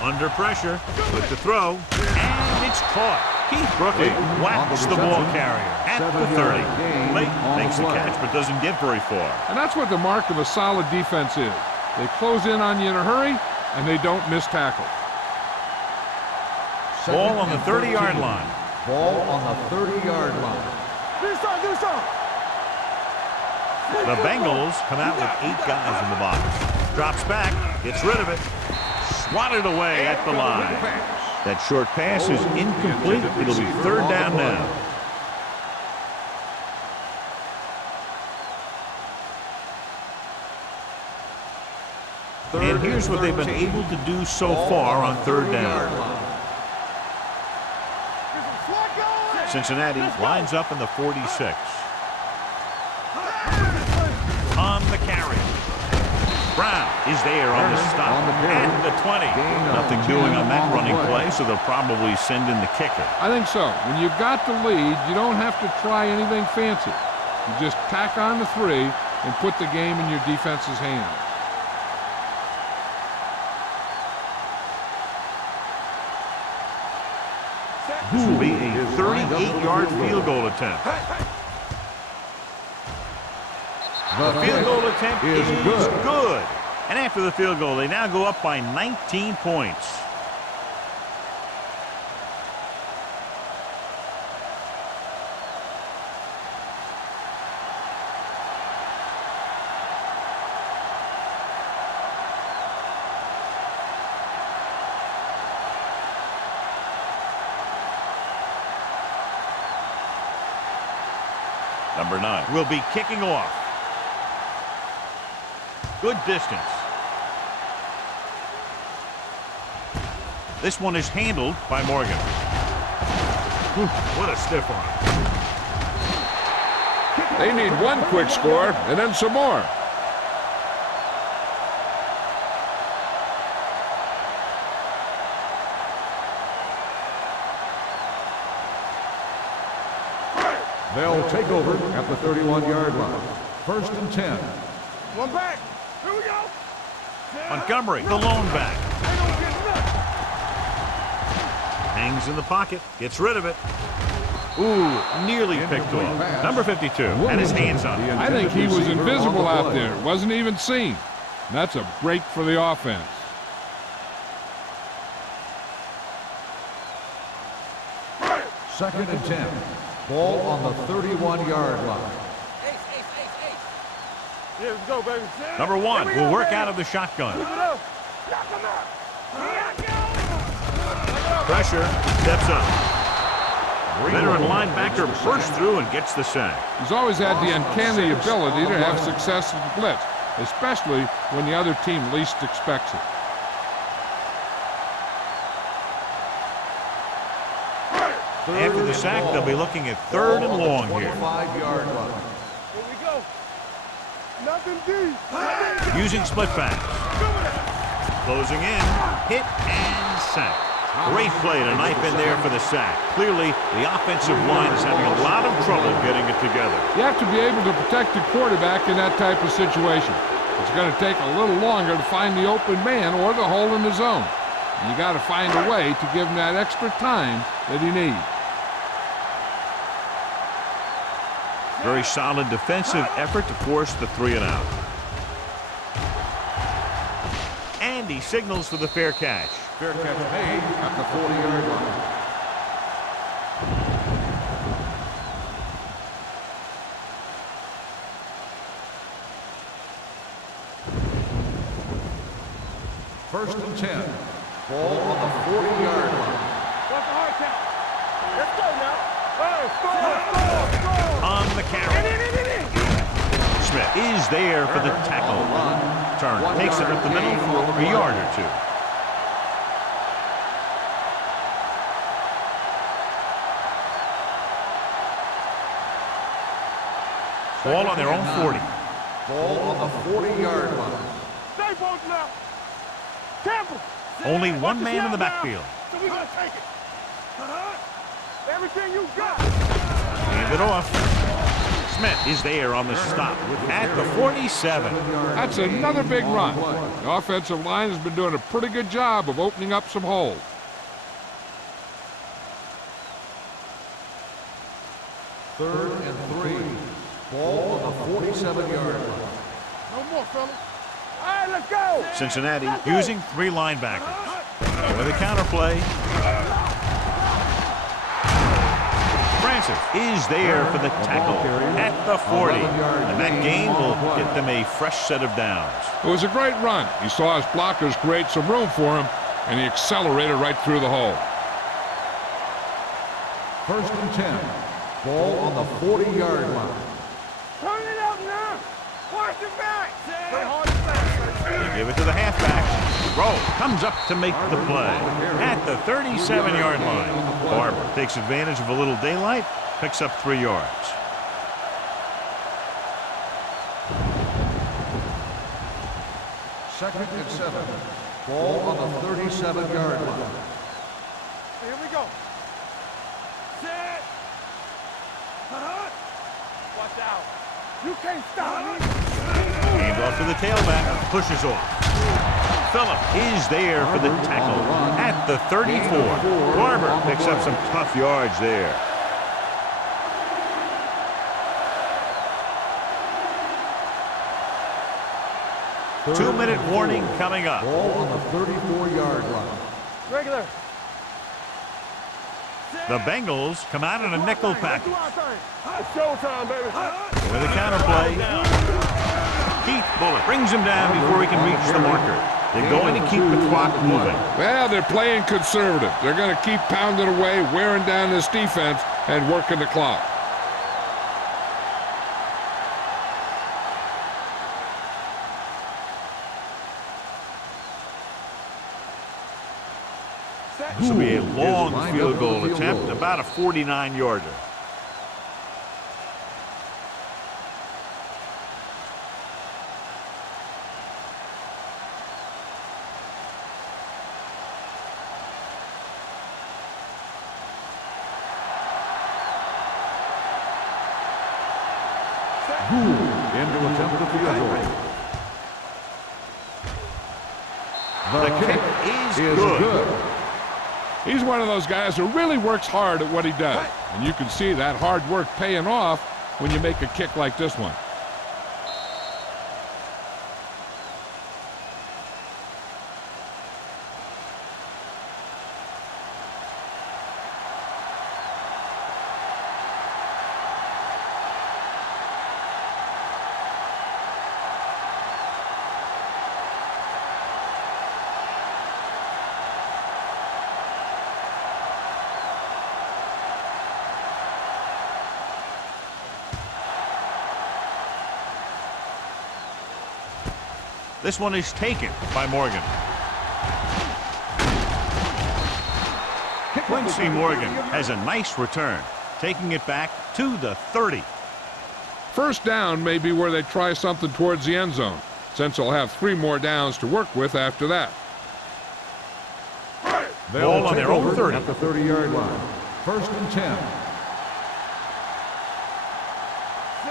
Under pressure with the throw, and it's caught. Keith Brooking whacks the ball carrier at the 30. Late makes the catch but doesn't get very far. And that's what the mark of a solid defense is. They close in on you in a hurry, and they don't miss tackles. Ball on the 30-yard line. Ball on the 30-yard line. Do something. The Bengals come out with 8 guys in the box. Drops back, gets rid of it, swatted away at the line. That short pass is incomplete. It'll be third down now. And here's what they've been able to do so far on third down. Cincinnati lines up in the 46. On the carry. Brown is there on the stop at the 20. Nothing doing on that running play, so they'll probably send in the kicker. I think so. When you've got the lead, you don't have to try anything fancy. You just tack on the 3 and put the game in your defense's hands. This will be a 38-yard field goal attempt. The field goal attempt is good. And after the field goal, they now go up by 19 points. Number 9 will be kicking off. Good distance. This one is handled by Morgan. What a stiff arm. They need one quick score and then some more. They'll take over at the 31-yard line. First and 10. One back. Here we go. Montgomery, the lone back. They don't get nothing. Hangs in the pocket, gets rid of it. Ooh, nearly picked off. Number 52 had his hands on it. I think he was invisible out there. Wasn't even seen. That's a break for the offense. Second and 10. Ball on the 31-yard line. Yeah, let's go, baby. Number 1 will work out of the shotgun. Keep it up. Knock him out. Pressure, steps up. Veteran linebacker bursts through and gets the sack. He's always had the uncanny ability to have success at the blitz, especially when the other team least expects it. After the sack, they'll be looking at third and long here. 25-yard line. Here we go. Nothing deep. Using split pass. Closing in, hit and sack. Great play to knife in there for the sack. Clearly, the offensive line is having a lot of trouble getting it together. You have to be able to protect the quarterback in that type of situation. It's going to take a little longer to find the open man or the hole in the zone. You got to find a way to give him that extra time that he needs. Very solid defensive effort to force the 3 and out. And he signals for the fair catch. Fair catch made at the 40-yard line. First and 10. Ball on the 40-yard line. What's the hard count? Let's go now. Score. On the carry. Smith is there for the tackle. Turner takes it up the middle for a yard or two. Ball on their own 40. Ball on the 40-yard line. Stay both now. Campbell. Only one man in the backfield. So we're going to take it. Everything you got. Hand it off. Smith is there on the stop at the 47. That's another big run. The offensive line has been doing a pretty good job of opening up some holes. Third and 3. Ball on the 47-yard line. No more, fella. All right, let's go. Cincinnati using 3 linebackers. With a counterplay. Francis is there for the tackle at the 40. And that gain will get them a fresh set of downs. It was a great run. He saw his blockers create some room for him, and he accelerated right through the hole. First and 10. Ball on the 40-yard line. Turn it up now. Watch your back. Play hard and fast. They give it to the halfback. Rowe comes up to make the play at the 37-yard line. Barber takes advantage of a little daylight, picks up 3 yards. Second and 7. Ball on the 37-yard line. Here we go. Set. Watch out. You can't stop me. Hand off to the tailback. Pushes off. Phillip is there for the tackle at the 34. Barber picks up some tough yards there. Two-minute warning coming up. Ball on the 34-yard line. Regular. The Bengals come out in a nickel package. It's showtime, baby. With a counterplay. Keith Bullock brings him down before he can reach the marker. They're going to keep the clock moving. Well, they're playing conservative. They're going to keep pounding away, wearing down this defense, and working the clock. This will be a long field goal attempt, about a 49-yarder. Into attempt the field goal. The kick is good. He's one of those guys who really works hard at what he does. And you can see that hard work paying off when you make a kick like this one. This one is taken by Morgan. Quincy Morgan has a nice return, taking it back to the 30. First down may be where they try something towards the end zone, since they'll have 3 more downs to work with after that. Ball on their own 30. At the 30-yard line. First and 10.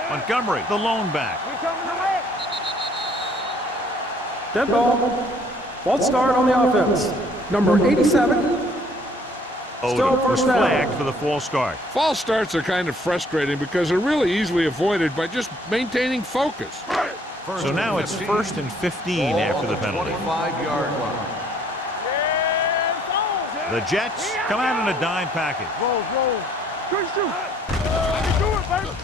Montgomery, the lone back. We coming to win. Dead ball. False start on the offense. Number 87. Still Odom was first down. flagged for the false start. False starts are kind of frustrating because they're really easily avoided by just maintaining focus. So now it's 1st and 15 after the penalty. 25-yard line. The Jets come out in a dime package. Roll. Good shoot. I can do it, baby.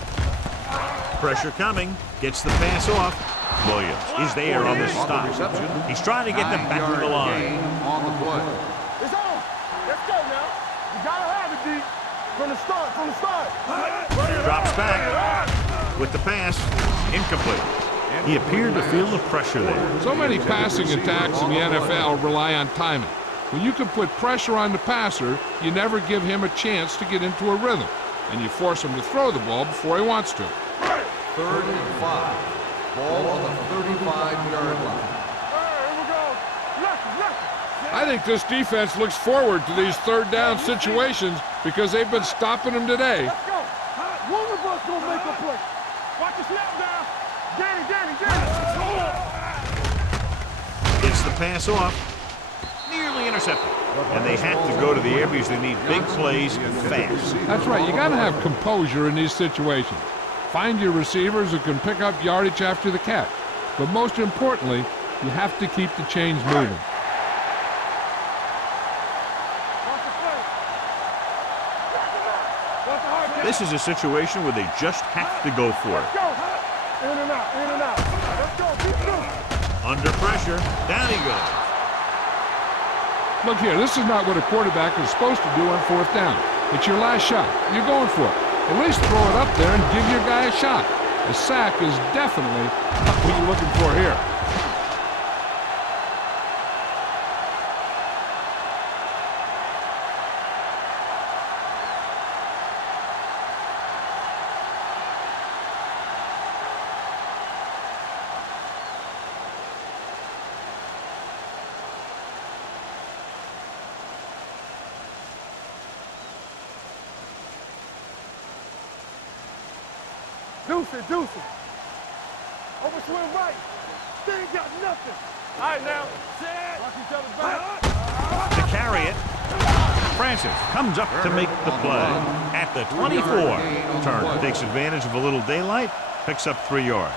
Pressure coming. Gets the pass off. Williams is there on the stop. He's trying to get them back to the line. On the play. It's on. Let's go now. You gotta have it, D. From the start, from the start. Drops back with the pass. Incomplete. He appeared to feel the pressure there. So many passing attacks in the NFL rely on timing. When you can put pressure on the passer, you never give him a chance to get into a rhythm, and you force him to throw the ball before he wants to. 3rd and 5. Ball on the 35-yard line. Here we go. Left. I think this defense looks forward to these third down situations because they've been stopping them today. Let's go. One of us gonna make a play. Watch the snap down. Danny. Gets the pass off. Nearly intercepted. And they have to go to the air because they need big plays fast. That's right. You got to have composure in these situations. Find your receivers who can pick up yardage after the catch. But most importantly, you have to keep the chains moving. This is a situation where they just have to go for it. In and out. Let's go. Keep moving. Under pressure. Down he goes. Look here, this is not what a quarterback is supposed to do on 4th down. It's your last shot. You're going for it. At least throw it up there and give your guy a shot. A sack is definitely not what you're looking for here. Deuce it. Overswing right. They ain't got nothing. All right, now. Watch each other's back. To carry it. Francis comes up to make the play. At the 24. Turner takes advantage of a little daylight. Picks up 3 yards.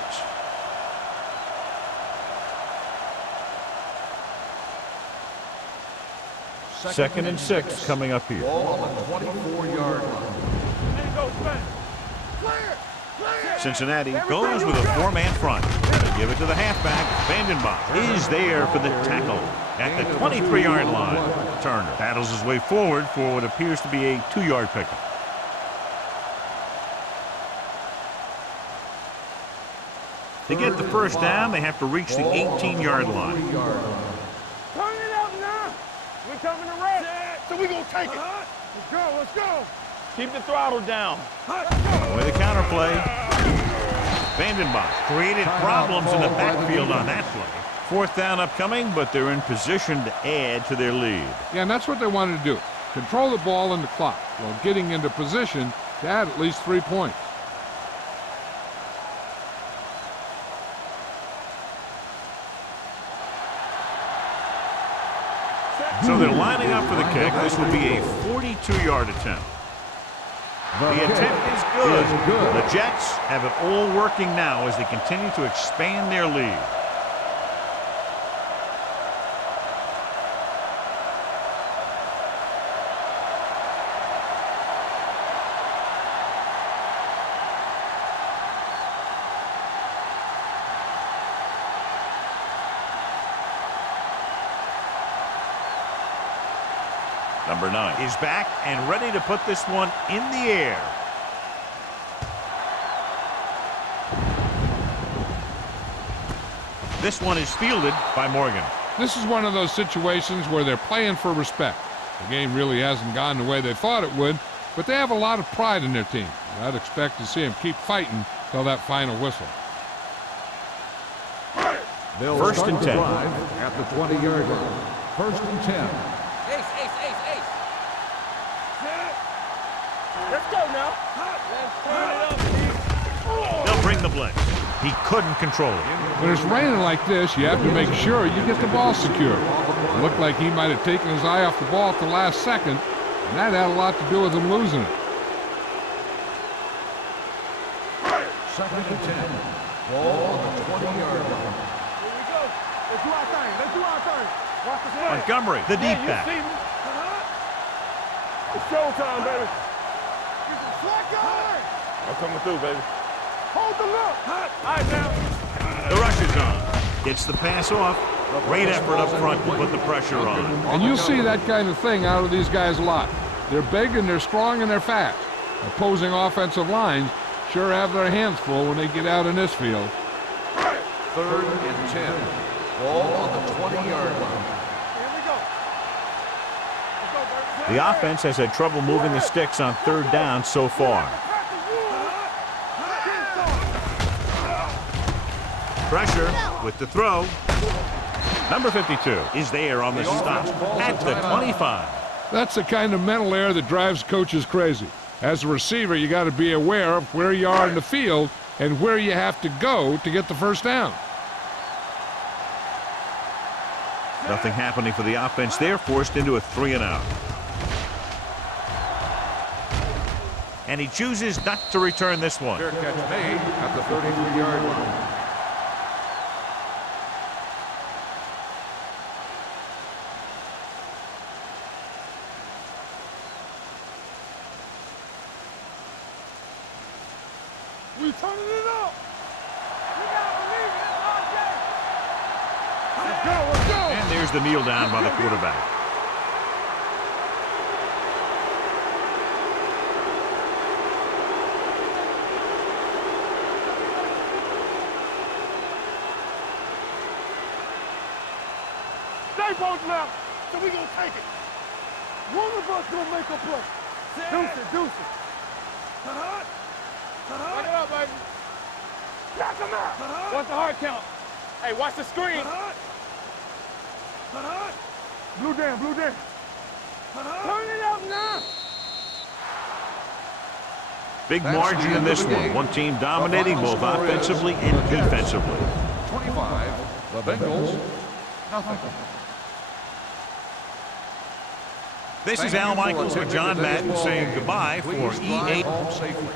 Second and 6 coming up here. Ball on the 24-yard line. There you go, Frank. Clear. Cincinnati goes with a 4-man front. They give it to the halfback. Vandenbach is there for the tackle at the 23-yard line. Turner paddles his way forward for what appears to be a 2-yard pickup. To get the first down, they have to reach the 18-yard line. Turn it up now. We're coming to rest. So we're going to take it. Let's go. Keep the throttle down. With a counterplay. Vandenbach created problems in the backfield on that play. 4th down upcoming, but they're in position to add to their lead. Yeah, and that's what they wanted to do. Control the ball and the clock while getting into position to add at least 3 points. So they're lining up for the kick. This will be a 42-yard attempt. The attempt is good. The Jets have it all working now as they continue to expand their lead. Number 9 is back and ready to put this one in the air. This one is fielded by Morgan. This is one of those situations where they're playing for respect. The game really hasn't gone the way they thought it would, but they have a lot of pride in their team. I'd expect to see them keep fighting till that final whistle. They'll First start and the 10. drive at the 20-yard line. 1st and 10. Ace. Let's go now. Let's turn it up, Steve. They'll bring the blitz. He couldn't control it. When it's raining like this, you have to make sure you get the ball secure. It looked like he might have taken his eye off the ball at the last second, and that had a lot to do with him losing it. 2nd and 10. Ball on the 20-yard line. Here we go. Let's do our thing. Watch the play. Montgomery, the deep back. It's showtime, baby. I'm coming through, baby. Hold the look. All right, now. The rush is on. Gets the pass off. Great effort up front to put the pressure on. And you see that kind of thing out of these guys a lot. They're big and they're strong and they're fast. Opposing offensive lines sure have their hands full when they get out in this field. 3rd and 10. Ball on the 20-yard line. Here we go. Let's go, Bert. The offense has had trouble moving the sticks on 3rd down so far. Pressure with the throw. Number 52 is there on the stop at the 25. That's the kind of mental error that drives coaches crazy. As a receiver, you got to be aware of where you are in the field and where you have to go to get the first down. Nothing happening for the offense there, forced into a 3-and-out. And he chooses not to return this one. Fair catch made at the 33-yard line. We turning it up. We gotta believe it, NYJ. Let's go, let's go. And there's the kneel down by the quarterback. Stay both left, so we gonna take it. One of us gonna make a play. Deuce it. Run it up, baby. Knock him out. What's the hard count? Hey, watch the screen. Blue down. Turn it up now. Big That's margin the in end of this the one. game. One team dominating The both final score is offensively and the Jets. defensively. 25, the Bengals, nothing. This is Thank Al you for Michaels and attending John today's Madden ball saying game. goodbye for Please drive EA. home safely.